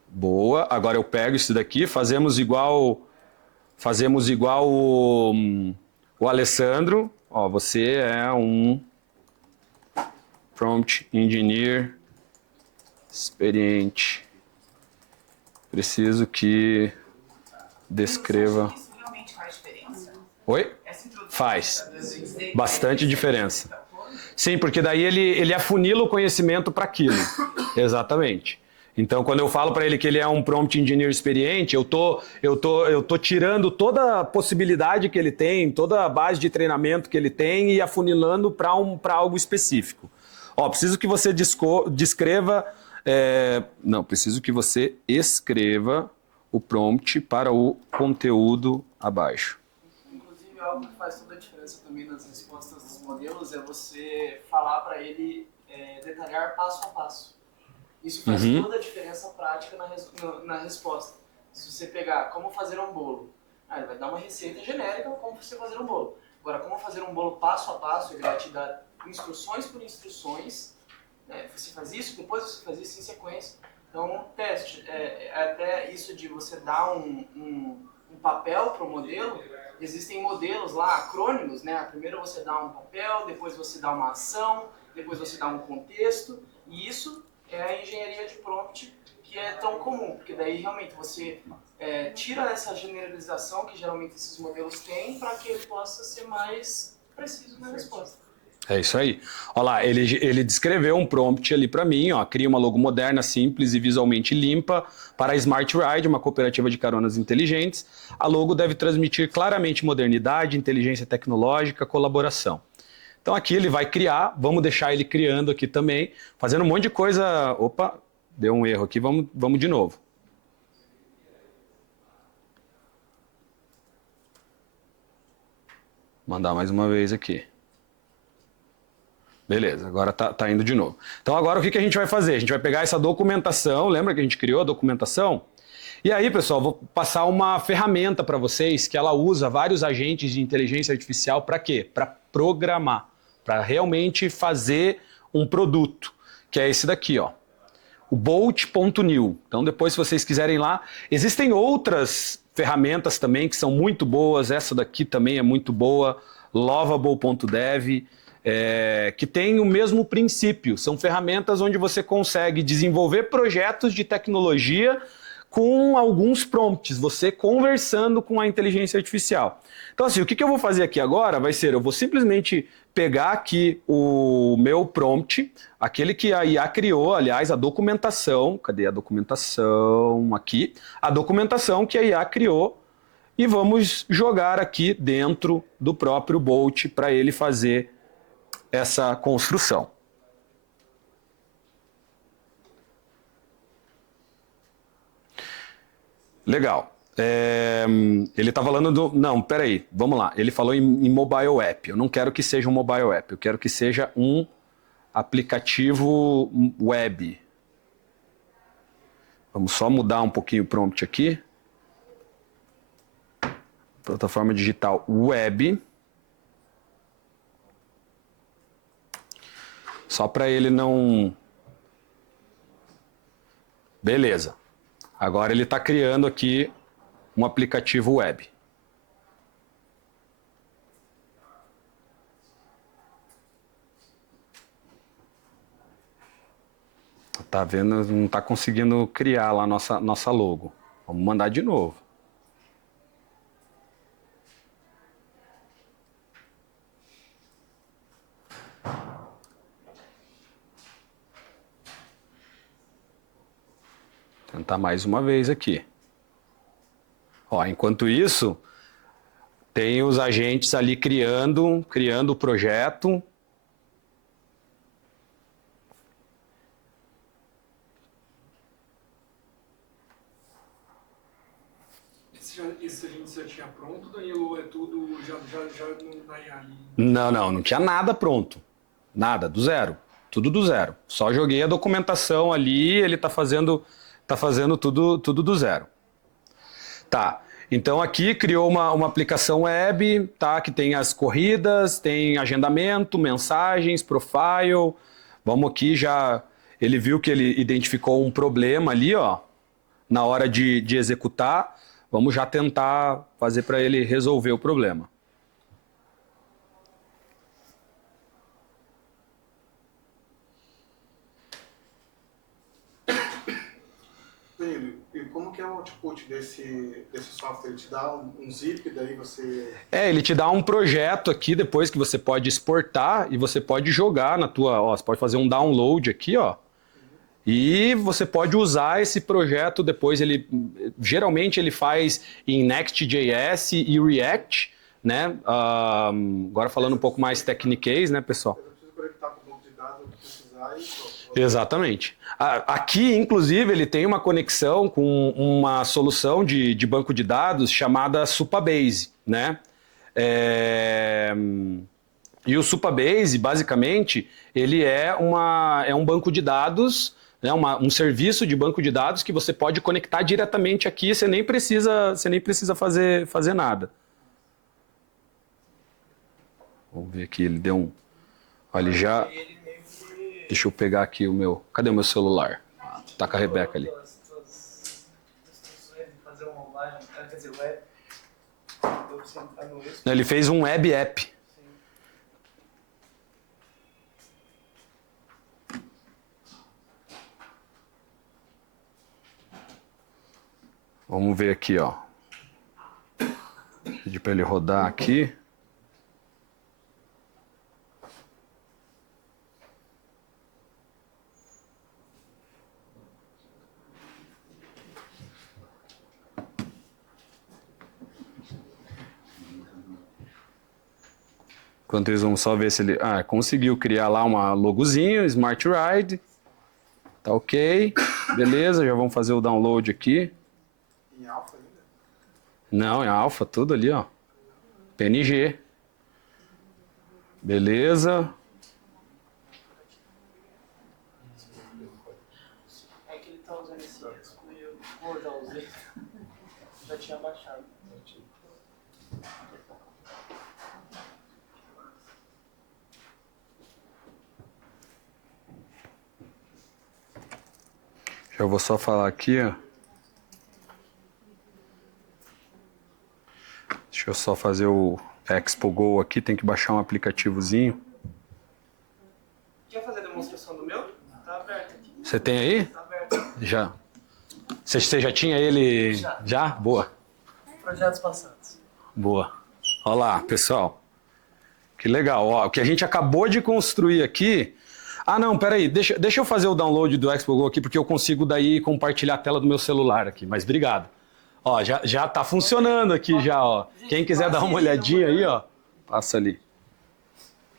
Boa, agora eu pego isso daqui, fazemos igual o Alessandro. Ó, você é um Prompt Engineer experiente. Preciso que descreva... Oi? Faz. Bastante diferença. Sim, porque daí ele afunila o conhecimento para aquilo. Exatamente. Então, quando eu falo para ele que ele é um prompt engineer experiente, eu tô tirando toda a possibilidade que ele tem, toda a base de treinamento que ele tem e afunilando para algo específico. Ó, preciso que você descreva... preciso que você escreva o prompt para o conteúdo abaixo. Inclusive, algo que faz toda a diferença também nas respostas dos modelos é você falar para ele detalhar passo a passo. Isso faz toda a diferença prática na resposta. Se você pegar como fazer um bolo, ele vai dar uma receita genérica como você fazer um bolo. Agora, como fazer um bolo passo a passo, ele vai te dar instruções por instruções. Você faz isso, depois você faz isso em sequência. Então, teste. Até isso de você dar um papel para o modelo, existem modelos lá, acrônimos, né? Primeiro você dá um papel, depois você dá uma ação, depois você dá um contexto, e isso é a engenharia de prompt que é tão comum, porque daí realmente você tira essa generalização que geralmente esses modelos têm para que ele possa ser mais preciso na resposta. É isso aí. Olha lá, ele descreveu um prompt ali para mim, ó, cria uma logo moderna, simples e visualmente limpa para a Smart Ride, uma cooperativa de caronas inteligentes. A logo deve transmitir claramente modernidade, inteligência tecnológica, colaboração. Então aqui ele vai criar, vamos deixar ele criando aqui também, fazendo um monte de coisa. Opa, deu um erro aqui, vamos de novo. Mandar mais uma vez aqui. Beleza, agora tá indo de novo. Então agora o que a gente vai fazer? A gente vai pegar essa documentação, lembra que a gente criou a documentação? E aí, pessoal, vou passar uma ferramenta para vocês que ela usa vários agentes de inteligência artificial para quê? Para programar, para realmente fazer um produto, que é esse daqui, ó. O Bolt.new. Então depois, se vocês quiserem lá, existem outras ferramentas também que são muito boas, essa daqui também é muito boa, Lovable.dev, que tem o mesmo princípio, são ferramentas onde você consegue desenvolver projetos de tecnologia com alguns prompts, você conversando com a inteligência artificial. Então assim, o que eu vou fazer aqui agora vai ser, eu vou simplesmente pegar aqui o meu prompt, aquele que a IA criou, aliás, a documentação, cadê a documentação aqui? A documentação que a IA criou e vamos jogar aqui dentro do próprio Bolt para ele fazer essa construção. Legal. Ele está falando do... Não, peraí, vamos lá. Ele falou em mobile app. Eu não quero que seja um mobile app, eu quero que seja um aplicativo web. Vamos só mudar um pouquinho o prompt aqui. Plataforma digital web. Só para ele não... Beleza. Agora ele está criando aqui um aplicativo web. Tá vendo? Não está conseguindo criar lá nossa logo. Vamos mandar de novo. Tentar mais uma vez aqui. Ó, enquanto isso, tem os agentes ali criando o projeto. Isso a gente já tinha pronto, Danilo, ou é tudo já não tá ali? Não tinha nada pronto. Nada, do zero. Tudo do zero. Só joguei a documentação ali, ele tá fazendo tudo do zero. Tá, então aqui criou uma aplicação web, tá, que tem as corridas, tem agendamento, mensagens, profile. Vamos aqui já, ele viu que ele identificou um problema ali, ó, na hora de executar. Vamos já tentar fazer para ele resolver o problema. Danilo, e como que é o output desse software? Ele te dá um zip, daí você... Ele te dá um projeto aqui depois que você pode exportar e você pode jogar na tua... Ó, você pode fazer um download aqui, ó. E você pode usar esse projeto depois, geralmente ele faz em Next.js e React, né? Agora falando um pouco mais tecniquez, né, pessoal? Eu preciso conectar com o banco de dados, precisar e... Exatamente. Aqui, inclusive, ele tem uma conexão com uma solução de banco de dados chamada Supabase, né? E o Supabase, basicamente, ele é um banco de dados, né, um serviço de banco de dados que você pode conectar diretamente aqui, você nem precisa fazer nada. Vamos ver aqui, ele deu um... Olha, ele já... Deixa eu pegar aqui o meu... Cadê o meu celular? Tá com a Rebeca ali. Ele fez um web app. Vamos ver aqui, ó. Pedir para ele rodar aqui. Enquanto isso, vamos só ver se ele... Ah, conseguiu criar lá uma logozinho, Smart Ride. Tá ok. Beleza, já vamos fazer o download aqui. Em alfa ainda? Não, em alfa, tudo ali, ó. PNG. Beleza. É que ele tá usando esse excluir o já usei. Já tinha baixado. Já vou só falar aqui, ó. Deixa eu só fazer o Expo Go aqui, tem que baixar um aplicativozinho. Quer fazer a demonstração do meu? Tá aberto aqui. Você tem aí? Tá aberto. Já. Você já tinha ele? Já? Boa. Projetos passados. Boa. Olha lá, pessoal. Que legal. Ó, o que a gente acabou de construir aqui... Ah, não, peraí. Deixa eu fazer o download do Expo Go aqui, porque eu consigo daí compartilhar a tela do meu celular aqui. Mas obrigado. Ó, já tá funcionando aqui já, ó. Quem quiser dar uma olhadinha aí, ó, passa ali.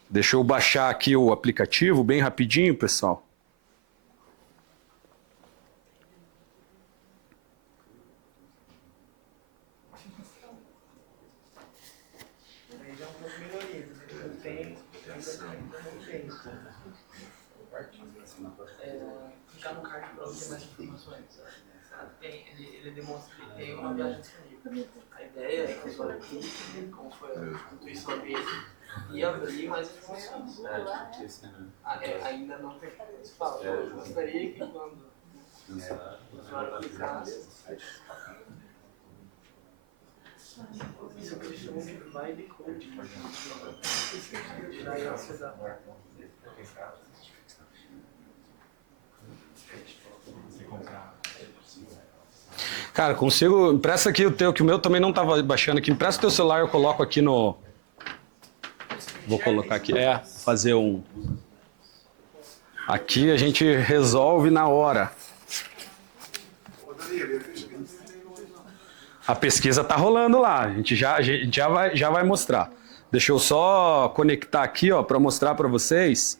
Deixa eu baixar aqui o aplicativo bem rapidinho, pessoal. Aí já é um pouco melhoria. Não tem, clicar no card para obter mais informações. Ele demonstra que tem uma viagem disponível. A ideia é que o usuário clique, como foi a intuição dele, e abrir mais informações. Ainda não tem. Você fala, eu gostaria que quando o usuário clicasse, isso que eles chamam de vibe code. Daí você dá. Cara, consigo... Empresta aqui o teu, que o meu também não estava baixando aqui. Empresta o teu celular, eu coloco aqui no... Vou colocar aqui. Fazer um... Aqui a gente resolve na hora. A pesquisa tá rolando lá. A gente já vai mostrar. Deixa eu só conectar aqui, ó, para mostrar para vocês.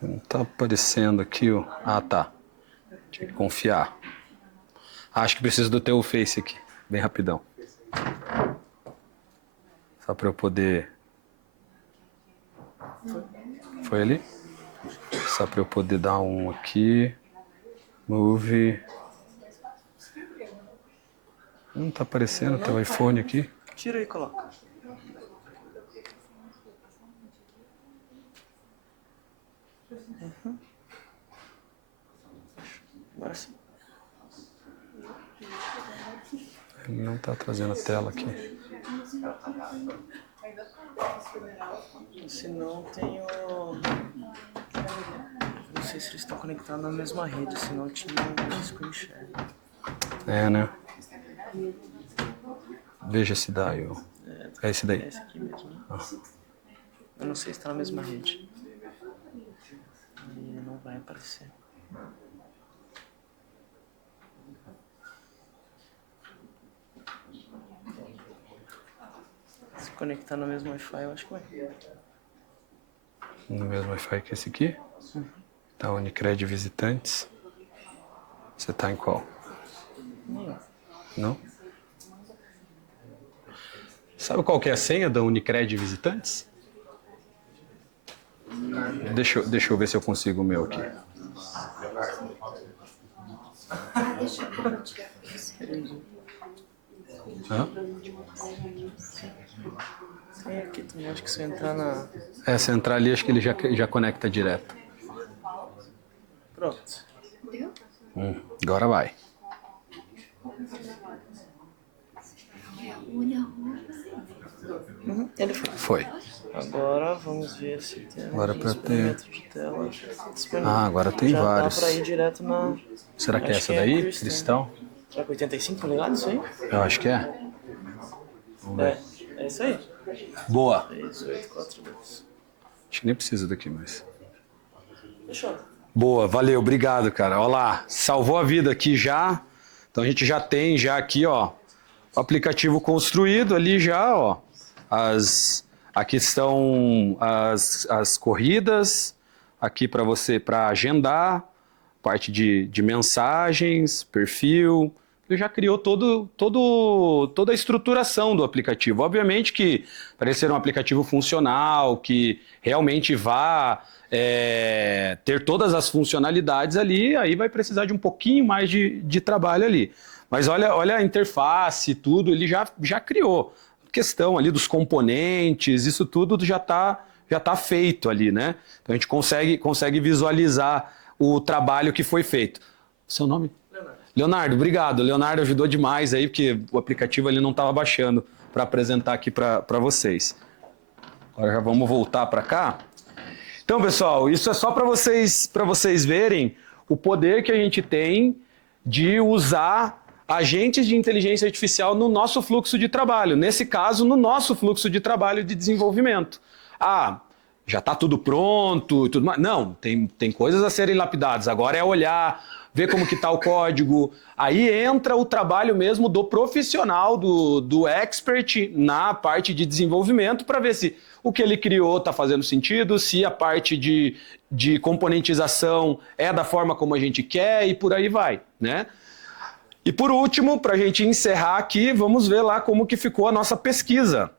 Não tá aparecendo aqui, ó. Ah, tá. Tinha que confiar. Acho que preciso do teu Face aqui, bem rapidão. Só para eu poder... Foi ali? Só para eu poder dar um aqui. Move. Não tá aparecendo teu iPhone aqui. Tira e coloca. Agora sim. Ele não tá trazendo a tela aqui. Se não, tem o... Não sei se eles estão conectados na mesma rede, senão tinha um screen share. É, né? Veja se dá, eu. É esse daí. É esse aqui mesmo. Eu não sei se está na mesma rede. E não vai aparecer. Se conectar no mesmo Wi-Fi, eu acho que vai. No mesmo Wi-Fi que esse aqui? Tá, Unicred Visitantes. Você tá em qual? Não? Sabe qual que é a senha da Unicred Visitantes? Deixa eu ver se eu consigo o meu aqui. Hã? Tem aqui também, acho que se eu entrar na... Se entrar ali, acho que ele já conecta direto. Pronto. Agora vai. Ele Foi. Agora vamos ver se tem Agora pra ter... de tela. Agora tem já vários. Dá pra ir direto na... Será que é essa daí? Cristal? Será que 85 polegadas isso aí? Eu acho que é. Vamos ver. É isso aí. Boa. 3, 8, 4, 2. Acho que nem precisa daqui, mas... Fechou. Boa, valeu, obrigado, cara. Olha lá, salvou a vida aqui já. Então a gente já tem aqui, ó, o aplicativo construído ali já, ó. Aqui estão as corridas, aqui para você, para agendar, parte de mensagens, perfil. Ele já criou toda a estruturação do aplicativo. Obviamente que para ele ser um aplicativo funcional, que realmente vá ter todas as funcionalidades ali, aí vai precisar de um pouquinho mais de trabalho ali. Mas olha a interface, tudo, ele já criou. Questão ali dos componentes, isso tudo já tá feito ali, né? Então a gente consegue visualizar o trabalho que foi feito. Seu nome? Leonardo, obrigado. Leonardo ajudou demais aí, porque o aplicativo ele não estava baixando para apresentar aqui para vocês. Agora já vamos voltar para cá. Então, pessoal, isso é só para vocês verem o poder que a gente tem de usar agentes de inteligência artificial no nosso fluxo de trabalho. Nesse caso, no nosso fluxo de trabalho de desenvolvimento. Já está tudo pronto e tudo mais. Não, tem coisas a serem lapidadas. Agora é olhar, ver como que está o código. Aí entra o trabalho mesmo do profissional, do expert na parte de desenvolvimento para ver se o que ele criou está fazendo sentido, se a parte de componentização é da forma como a gente quer e por aí vai, né? E por último, para a gente encerrar aqui, vamos ver lá como que ficou a nossa pesquisa.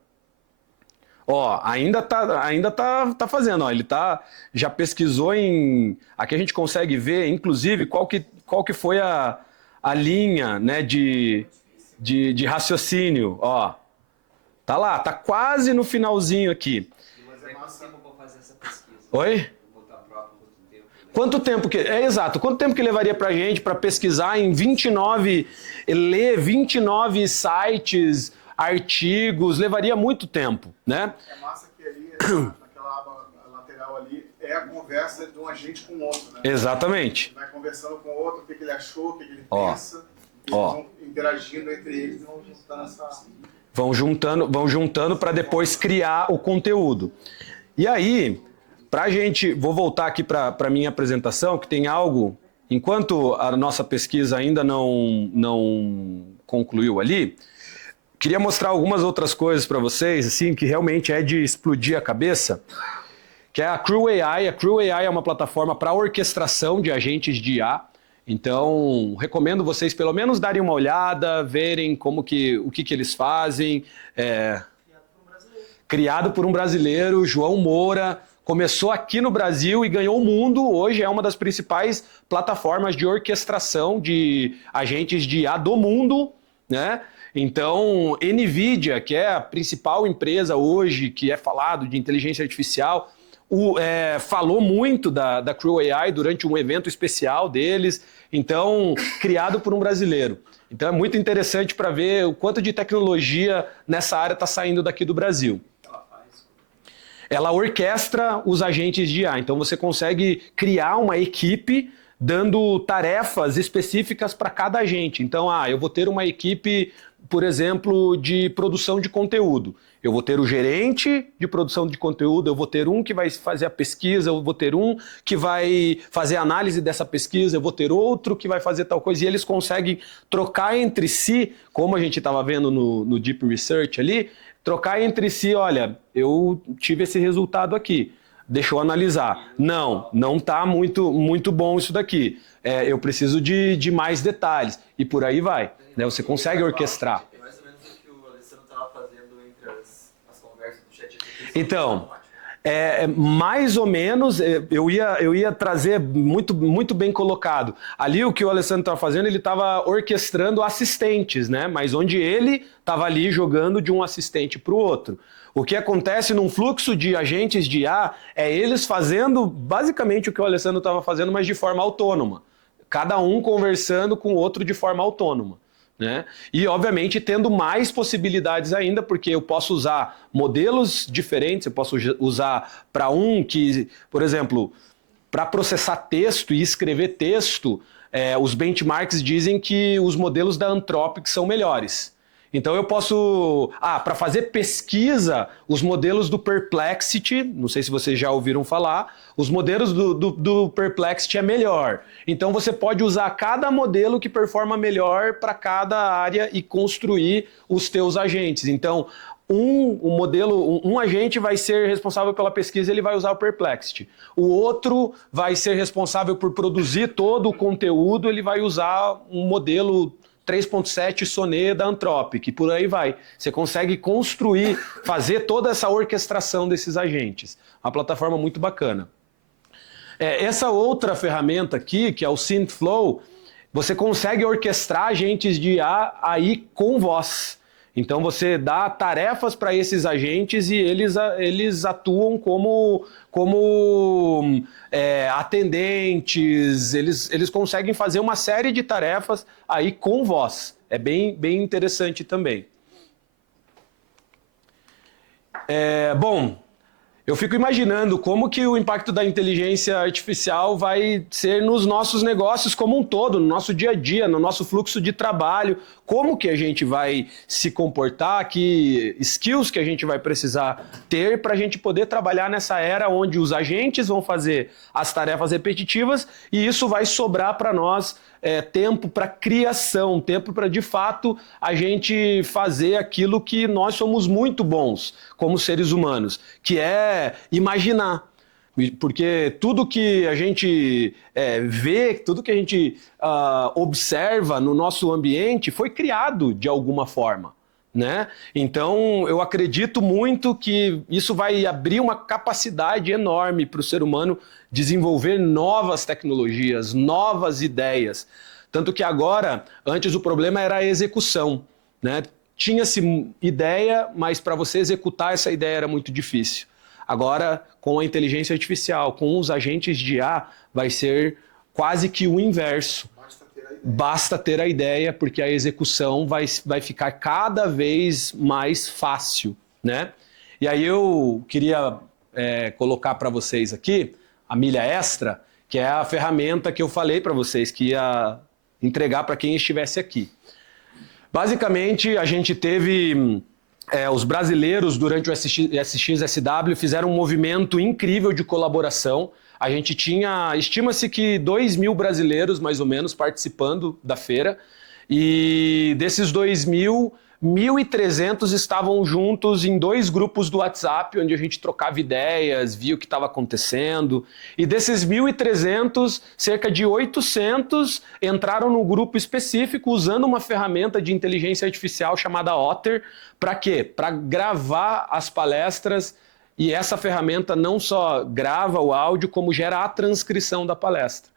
Ó, ainda tá fazendo, ó, ele já pesquisou em... Aqui a gente consegue ver, inclusive, qual que foi a linha, né, de raciocínio, ó. Tá lá, tá quase no finalzinho aqui. Mas é quanto tempo para fazer essa pesquisa? Oi? Quanto tempo que... exato, quanto tempo que levaria pra gente para pesquisar em 29 sites, artigos, levaria muito tempo, né? É massa que ali, naquela aba lateral ali, é a conversa de um agente com o outro, né? Exatamente. Vai conversando com o outro, o que ele achou, o que ele Ó. pensa, e eles vão interagindo entre eles e vão juntando essa... Vão juntando para depois criar o conteúdo. E aí, pra gente, vou voltar aqui para a minha apresentação, que tem algo, enquanto a nossa pesquisa ainda não concluiu ali, queria mostrar algumas outras coisas para vocês, assim, que realmente é de explodir a cabeça, que é a Crew AI. A Crew AI é uma plataforma para orquestração de agentes de IA. Então, recomendo vocês pelo menos darem uma olhada, verem o que eles fazem. Criado por um brasileiro, João Moura, começou aqui no Brasil e ganhou o mundo. Hoje é uma das principais plataformas de orquestração de agentes de IA do mundo, né? Então, NVIDIA, que é a principal empresa hoje que é falado de inteligência artificial, falou muito da Crew AI durante um evento especial deles, então, criado por um brasileiro. Então, é muito interessante para ver o quanto de tecnologia nessa área está saindo daqui do Brasil. Ela orquestra os agentes de IA, então você consegue criar uma equipe dando tarefas específicas para cada agente. Então, eu vou ter uma equipe, por exemplo, de produção de conteúdo. Eu vou ter o gerente de produção de conteúdo, eu vou ter um que vai fazer a pesquisa, eu vou ter um que vai fazer a análise dessa pesquisa, eu vou ter outro que vai fazer tal coisa, e eles conseguem trocar entre si, como a gente estava vendo no Deep Research ali, trocar entre si, olha, eu tive esse resultado aqui, deixa eu analisar. Não está muito bom isso daqui, eu preciso de mais detalhes, e por aí vai, né? Você consegue orquestrar. Então, Mais ou menos, eu ia trazer muito bem colocado. Ali o que o Alessandro estava fazendo, ele estava orquestrando assistentes, né? Mas onde ele estava ali jogando de um assistente para o outro. O que acontece num fluxo de agentes de IA é eles fazendo basicamente o que o Alessandro estava fazendo, mas de forma autônoma. Cada um conversando com o outro de forma autônoma. Né? E, obviamente, tendo mais possibilidades ainda, porque eu posso usar modelos diferentes, eu posso usar para que, por exemplo, para processar texto e escrever texto, os benchmarks dizem que os modelos da Anthropic são melhores. Então eu posso... para fazer pesquisa, os modelos do Perplexity, não sei se vocês já ouviram falar, os modelos do Perplexity é melhor. Então você pode usar cada modelo que performa melhor para cada área e construir os teus agentes. Então, um agente vai ser responsável pela pesquisa, ele vai usar o Perplexity. O outro vai ser responsável por produzir todo o conteúdo, ele vai usar um modelo 3.7 Sonnet da Anthropic, e por aí vai. Você consegue construir, fazer toda essa orquestração desses agentes. Uma plataforma muito bacana. Essa outra ferramenta aqui, que é o Synthflow, você consegue orquestrar agentes de IA aí com voz. Então você dá tarefas para esses agentes e eles atuam como atendentes, eles conseguem fazer uma série de tarefas aí com voz. É bem interessante também. Bom, eu fico imaginando como que o impacto da inteligência artificial vai ser nos nossos negócios como um todo, no nosso dia a dia, no nosso fluxo de trabalho, como que a gente vai se comportar, que skills que a gente vai precisar ter para a gente poder trabalhar nessa era onde os agentes vão fazer as tarefas repetitivas e isso vai sobrar para nós tempo para criação, tempo para, de fato, a gente fazer aquilo que nós somos muito bons como seres humanos, que é imaginar. Porque tudo que a gente vê, tudo que a gente observa no nosso ambiente foi criado de alguma forma. Né? Então, eu acredito muito que isso vai abrir uma capacidade enorme para o ser humano desenvolver novas tecnologias, novas ideias. Tanto que agora, antes o problema era a execução. Né? Tinha-se ideia, mas para você executar essa ideia era muito difícil. Agora, com a inteligência artificial, com os agentes de IA, vai ser quase que o inverso. Basta ter a ideia, porque a execução vai ficar cada vez mais fácil. Né? E aí eu queria colocar para vocês aqui a milha extra, que é a ferramenta que eu falei para vocês que ia entregar para quem estivesse aqui. Basicamente, a gente teve... os brasileiros, durante o SXSW, fizeram um movimento incrível de colaboração. A gente tinha, estima-se que 2.000 brasileiros, mais ou menos, participando da feira. E desses 2.000, 1.300 estavam juntos em 2 grupos do WhatsApp, onde a gente trocava ideias, via o que estava acontecendo. E desses 1.300, cerca de 800 entraram no grupo específico usando uma ferramenta de inteligência artificial chamada Otter. Para quê? Para gravar as palestras. E essa ferramenta não só grava o áudio, como gera a transcrição da palestra.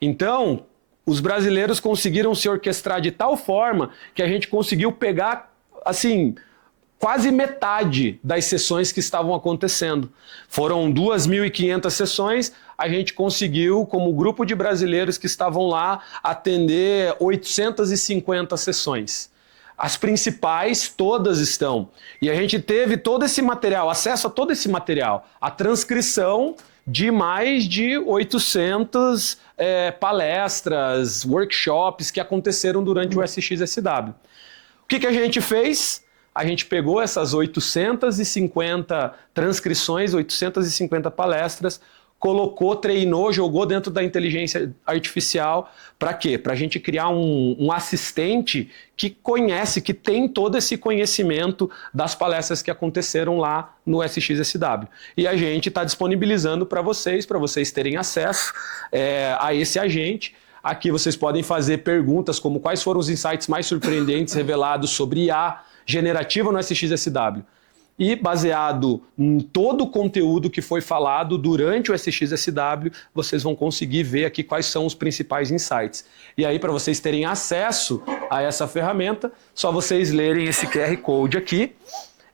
Então, os brasileiros conseguiram se orquestrar de tal forma que a gente conseguiu pegar, assim, quase metade das sessões que estavam acontecendo. Foram 2.500 sessões, a gente conseguiu, como grupo de brasileiros que estavam lá, atender 850 sessões. As principais, todas estão. E a gente teve todo esse material, acesso a todo esse material. A transcrição de mais de 800 palestras, workshops que aconteceram durante o SXSW. O que a gente fez? A gente pegou essas 850 transcrições, 850 palestras, colocou, treinou, jogou dentro da inteligência artificial. Para quê? Para a gente criar um assistente que conhece, que tem todo esse conhecimento das palestras que aconteceram lá no SXSW. E a gente está disponibilizando para vocês terem acesso a esse agente. Aqui vocês podem fazer perguntas como quais foram os insights mais surpreendentes revelados sobre IA generativa no SXSW. e baseado em todo o conteúdo que foi falado durante o SXSW, vocês vão conseguir ver aqui quais são os principais insights. E aí, para vocês terem acesso a essa ferramenta, só vocês lerem esse QR Code aqui.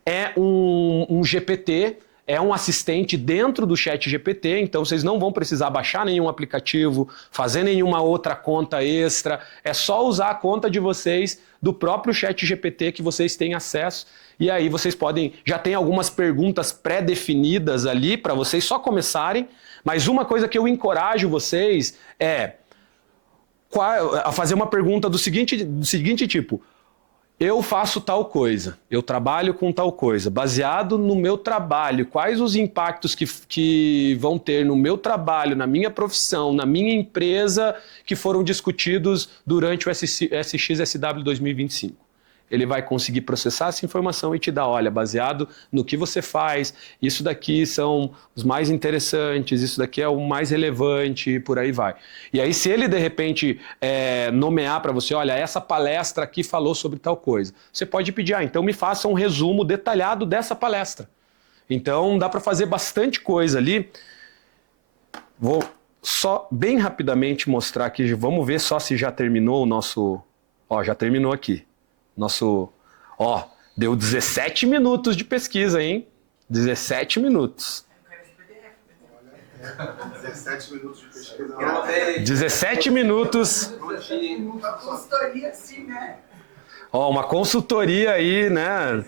É um GPT, é um assistente dentro do chat GPT, então vocês não vão precisar baixar nenhum aplicativo, fazer nenhuma outra conta extra, é só usar a conta de vocês do próprio chat GPT que vocês têm acesso. E aí vocês podem, já tem algumas perguntas pré-definidas ali para vocês só começarem, mas uma coisa que eu encorajo vocês é a fazer uma pergunta do seguinte tipo: eu faço tal coisa, eu trabalho com tal coisa, baseado no meu trabalho, quais os impactos que vão ter no meu trabalho, na minha profissão, na minha empresa, que foram discutidos durante o SXSW 2025. Ele vai conseguir processar essa informação e te dar, olha, baseado no que você faz, isso daqui são os mais interessantes, isso daqui é o mais relevante e por aí vai. E aí, se ele, de repente, nomear para você, olha, essa palestra aqui falou sobre tal coisa, você pode pedir, então me faça um resumo detalhado dessa palestra. Então, dá para fazer bastante coisa ali. Vou só bem rapidamente mostrar aqui, vamos ver só se já terminou o nosso... Ó, já terminou aqui. Deu 17 minutos de pesquisa, hein? 17 minutos. 17 minutos de pesquisa. 17 minutos. Uma consultoria assim, né? Uma consultoria aí, né?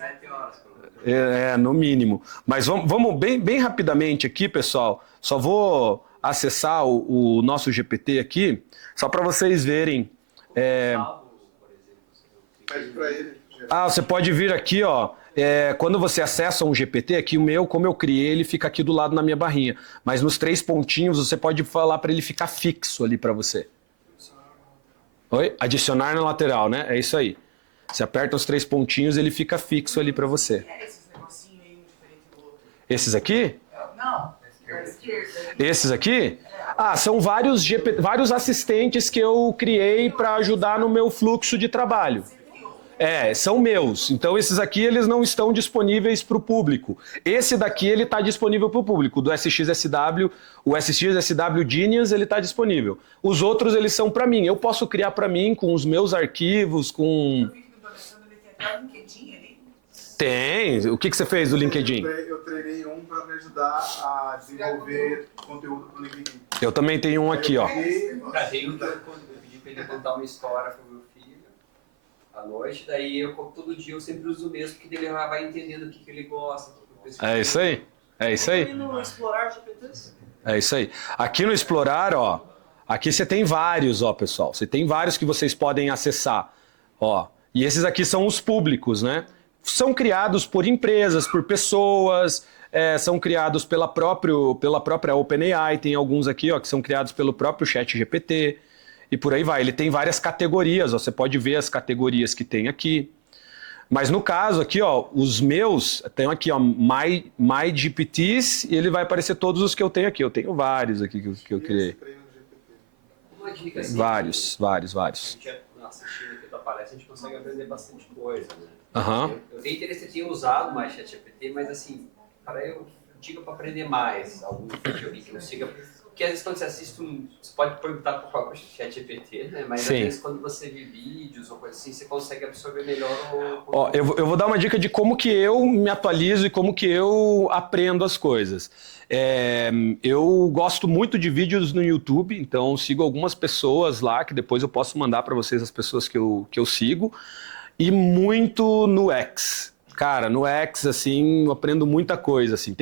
No mínimo. Mas vamos bem rapidamente aqui, pessoal. Só vou acessar o nosso GPT aqui, só para vocês verem. Pede para ele. Você pode vir aqui, ó. Quando você acessa um GPT, aqui o meu, como eu criei, ele fica aqui do lado na minha barrinha. Mas nos 3 pontinhos, você pode falar para ele ficar fixo ali para você. Oi? Adicionar na lateral, né? É isso aí. Você aperta os 3 pontinhos, ele fica fixo ali para você. Esses aqui? Não, da esquerda. Esses aqui? São vários assistentes que eu criei para ajudar no meu fluxo de trabalho. São meus. Então esses aqui eles não estão disponíveis para o público. Esse daqui ele está disponível para o público. Do SXSW, o SXSW Genius ele está disponível. Os outros eles são para mim. Eu posso criar para mim com os meus arquivos, com... Tem. O que você fez do LinkedIn? Eu treinei um para me ajudar a desenvolver conteúdo para o LinkedIn. Eu também tenho um aqui, ó. Eu pedi para ele contar uma história para o meu filho à noite, daí todo dia eu sempre uso o mesmo, porque ele vai entendendo o que ele gosta. É isso aí. É isso aí. É isso aí. Aqui no Explorar, ó, aqui você tem vários, ó, pessoal. Você tem vários que vocês podem acessar, ó. E esses aqui são os públicos, né? São criados por empresas, por pessoas, são criados pela própria OpenAI, tem alguns aqui, ó, que são criados pelo próprio ChatGPT, e por aí vai. Ele tem várias categorias, ó, você pode ver as categorias que tem aqui. Mas no caso aqui, ó, os meus, tem aqui, ó, My GPTs, e ele vai aparecer todos os que eu tenho aqui. Eu tenho vários aqui que eu criei. Uma dica assim, Vários. Assistindo aqui a tua palestra, a gente consegue aprender bastante coisa, né? Eu tenho interesse em ter usado mais ChatGPT, mas assim, cara, eu digo para aprender mais, alguns vídeos que eu siga. Porque às vezes quando você assiste, você pode perguntar para o próprio ChatGPT, né? Mas às vezes quando você vê vídeos ou coisa assim, você consegue absorver melhor o... Ó, eu vou dar uma dica de como que eu me atualizo e como que eu aprendo as coisas. Eu gosto muito de vídeos no YouTube, então sigo algumas pessoas lá, que depois eu posso mandar para vocês as pessoas que eu sigo. E muito no X. Cara, no X, assim, eu aprendo muita coisa, assim.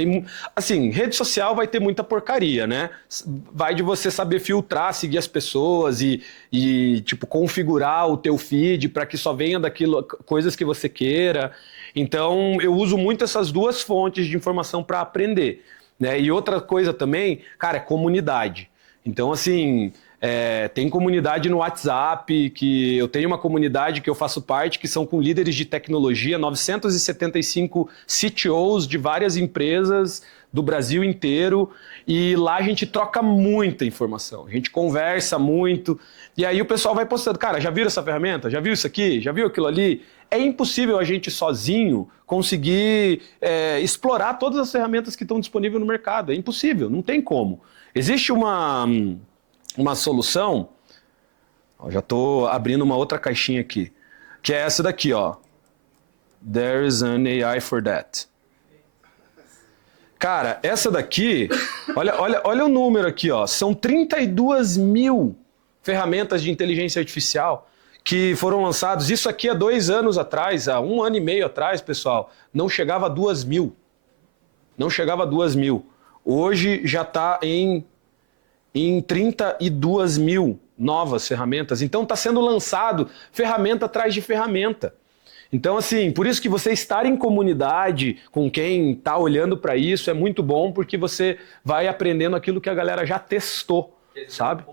Rede social vai ter muita porcaria, né? Vai de você saber filtrar, seguir as pessoas e tipo, configurar o teu feed para que só venha daquilo, coisas que você queira. Então, eu uso muito essas duas fontes de informação para aprender, né? E outra coisa também, cara, é comunidade. Então, assim... tem comunidade no WhatsApp, que eu tenho uma comunidade que eu faço parte, que são com líderes de tecnologia, 975 CTOs de várias empresas do Brasil inteiro, e lá a gente troca muita informação, a gente conversa muito, e aí o pessoal vai postando, cara, já viram essa ferramenta? Já viu isso aqui? Já viu aquilo ali? É impossível a gente sozinho conseguir explorar todas as ferramentas que estão disponíveis no mercado, é impossível, não tem como. Existe uma solução, ó, já estou abrindo uma outra caixinha aqui, que é essa daqui, ó. There's an AI for that. Cara, essa daqui, olha o número aqui, ó. São 32 mil ferramentas de inteligência artificial que foram lançados. Isso aqui há 2 anos atrás, há 1 ano e meio atrás, pessoal, não chegava a 2 mil. Não chegava a 2 mil. Hoje já está em 32 mil novas ferramentas. Então está sendo lançado ferramenta atrás de ferramenta. Então, assim, por isso que você estar em comunidade com quem está olhando para isso é muito bom, porque você vai aprendendo aquilo que a galera já testou, sabe?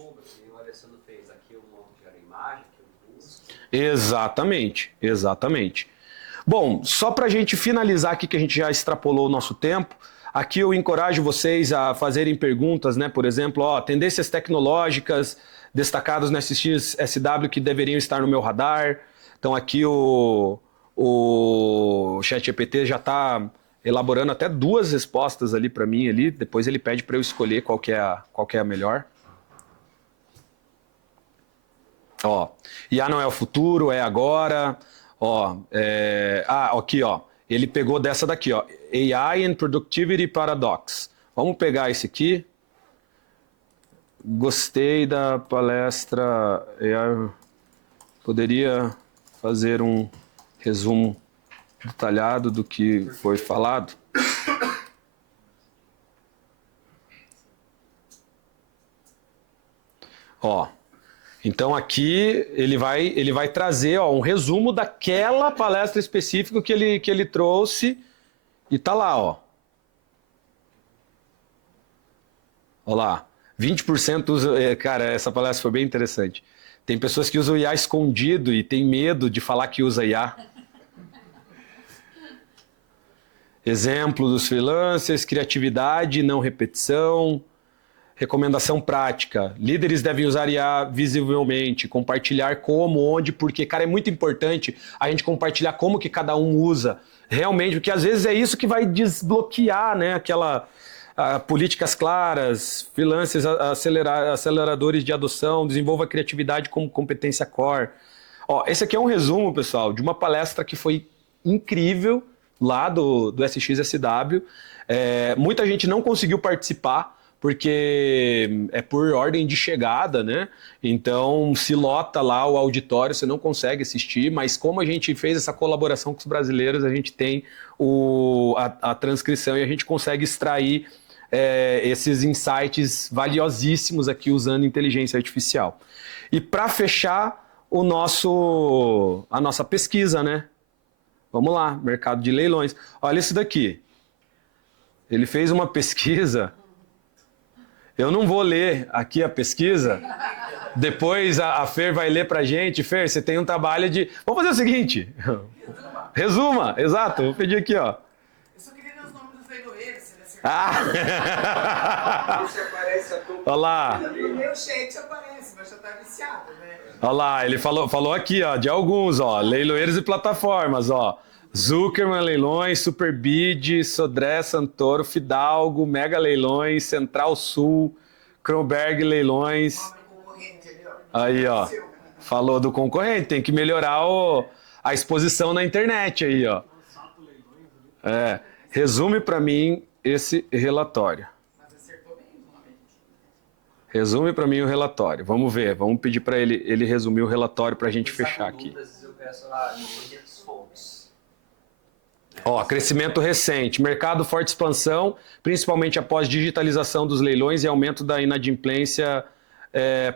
Exatamente, exatamente. Bom, só para a gente finalizar aqui, que a gente já extrapolou o nosso tempo, aqui eu encorajo vocês a fazerem perguntas, né? Por exemplo, ó, tendências tecnológicas destacadas no SXSW que deveriam estar no meu radar. Então aqui o ChatGPT já está elaborando até 2 respostas ali para mim, ali. Depois ele pede para eu escolher qual que é a melhor. Ó, IA não é o futuro, é agora. Ó, aqui, ó. Ele pegou dessa daqui, ó. AI and Productivity Paradox. Vamos pegar esse aqui. Gostei da palestra. AI poderia fazer um resumo detalhado do que foi falado? Ó. Então aqui ele vai trazer, ó, um resumo daquela palestra específica que ele trouxe e tá lá, ó. Olha lá, 20% usa... Cara, essa palestra foi bem interessante. Tem pessoas que usam IA escondido e tem medo de falar que usa IA. Exemplo dos freelancers, criatividade, não repetição. Recomendação prática. Líderes devem usar IA visivelmente, compartilhar como, onde, porque, cara, é muito importante a gente compartilhar como que cada um usa realmente, porque às vezes é isso que vai desbloquear, né, políticas claras, freelancers, aceleradores de adoção, desenvolva a criatividade como competência core. Ó, esse aqui é um resumo, pessoal, de uma palestra que foi incrível lá do SXSW. Muita gente não conseguiu participar, porque é por ordem de chegada, né? Então, se lota lá o auditório, você não consegue assistir, mas como a gente fez essa colaboração com os brasileiros, a gente tem a transcrição e a gente consegue extrair esses insights valiosíssimos aqui usando inteligência artificial. E para fechar a nossa pesquisa, né? Vamos lá, mercado de leilões. Olha isso daqui. Ele fez uma pesquisa... Eu não vou ler aqui a pesquisa, depois a Fer vai ler pra gente. Fer, você tem um trabalho de... Vamos fazer o seguinte. Resuma, exato. Vou pedir aqui, ó. Eu só queria ver os nomes dos leiloeiros, se ele acertar. Olha lá. No meu chat aparece, mas já tá viciado, né? Olha lá, ele falou aqui, ó, de alguns, ó. Leiloeiros e plataformas, ó. Zuckerman Leilões, Superbid, Sodré, Santoro, Fidalgo, Mega Leilões, Central Sul, Kronberg Leilões. Aí, ó, falou do concorrente, tem que melhorar a exposição na internet aí, ó. Resume para mim esse relatório. Resume para mim o relatório. Vamos ver, vamos pedir para ele resumir o relatório para a gente fechar aqui. Ó, crescimento recente, mercado forte expansão, principalmente após digitalização dos leilões e aumento da inadimplência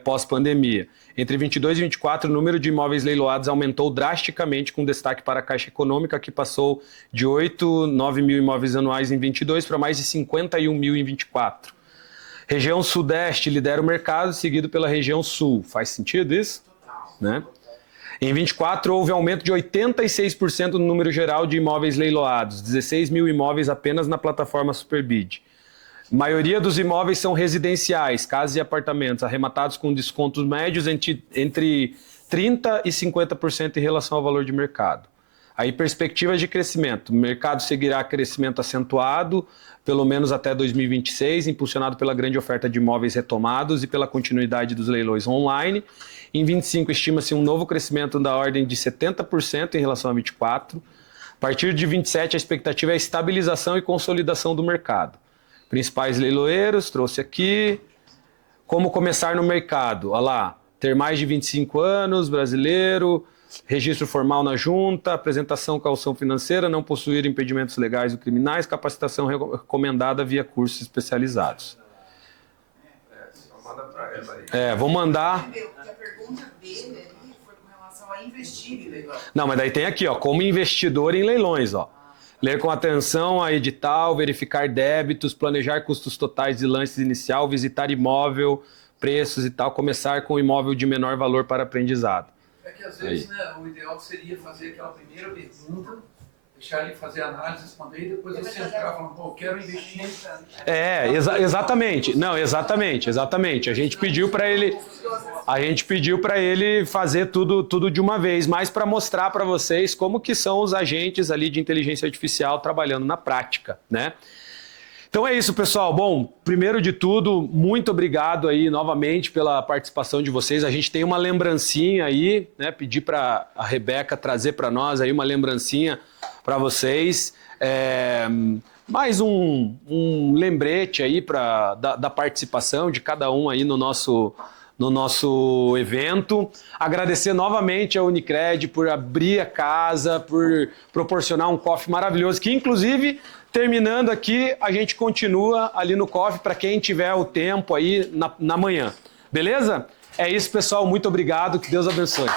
pós-pandemia. Entre 22 e 24, o número de imóveis leiloados aumentou drasticamente, com destaque para a Caixa Econômica, que passou de 9 mil imóveis anuais em 22 para mais de 51 mil em 24. Região Sudeste lidera o mercado, seguido pela região Sul. Faz sentido isso? Né? Em 24, houve aumento de 86% no número geral de imóveis leiloados, 16 mil imóveis apenas na plataforma Superbid. Maioria dos imóveis são residenciais, casas e apartamentos, arrematados com descontos médios entre 30% e 50% em relação ao valor de mercado. Aí, perspectivas de crescimento. O mercado seguirá crescimento acentuado, pelo menos até 2026, impulsionado pela grande oferta de imóveis retomados e pela continuidade dos leilões online. Em 25, estima-se um novo crescimento da ordem de 70% em relação a 24. A partir de 27, a expectativa é a estabilização e consolidação do mercado. Principais leiloeiros, trouxe aqui. Como começar no mercado? Olha lá, ter mais de 25 anos, brasileiro, registro formal na junta, apresentação caução financeira, não possuir impedimentos legais ou criminais, capacitação recomendada via cursos especializados. Vou mandar... A pergunta dele ali foi com relação a investir em leilão. Não, mas daí tem aqui, ó, como investidor em leilões, ó. Ler com atenção a edital, verificar débitos, planejar custos totais de lance inicial, visitar imóvel, preços e tal, começar com imóvel de menor valor para aprendizado. É que às vezes, né, o ideal seria fazer aquela primeira pergunta, deixar ele fazer a análise, responder e depois você entrar falando, pô, eu quero investir. Exatamente. Não, exatamente. A gente pediu para ele fazer tudo de uma vez, mas para mostrar para vocês como que são os agentes ali de inteligência artificial trabalhando na prática, né? Então é isso, pessoal. Bom, primeiro de tudo, muito obrigado aí novamente pela participação de vocês. A gente tem uma lembrancinha aí, né? Pedi para a Rebeca trazer para nós aí uma lembrancinha para vocês. Mais um lembrete aí da participação de cada um aí no nosso evento. Agradecer novamente a Unicred por abrir a casa, por proporcionar um coffee maravilhoso, que inclusive, terminando aqui, a gente continua ali no coffee para quem tiver o tempo aí na manhã. Beleza? É isso, pessoal. Muito obrigado. Que Deus abençoe.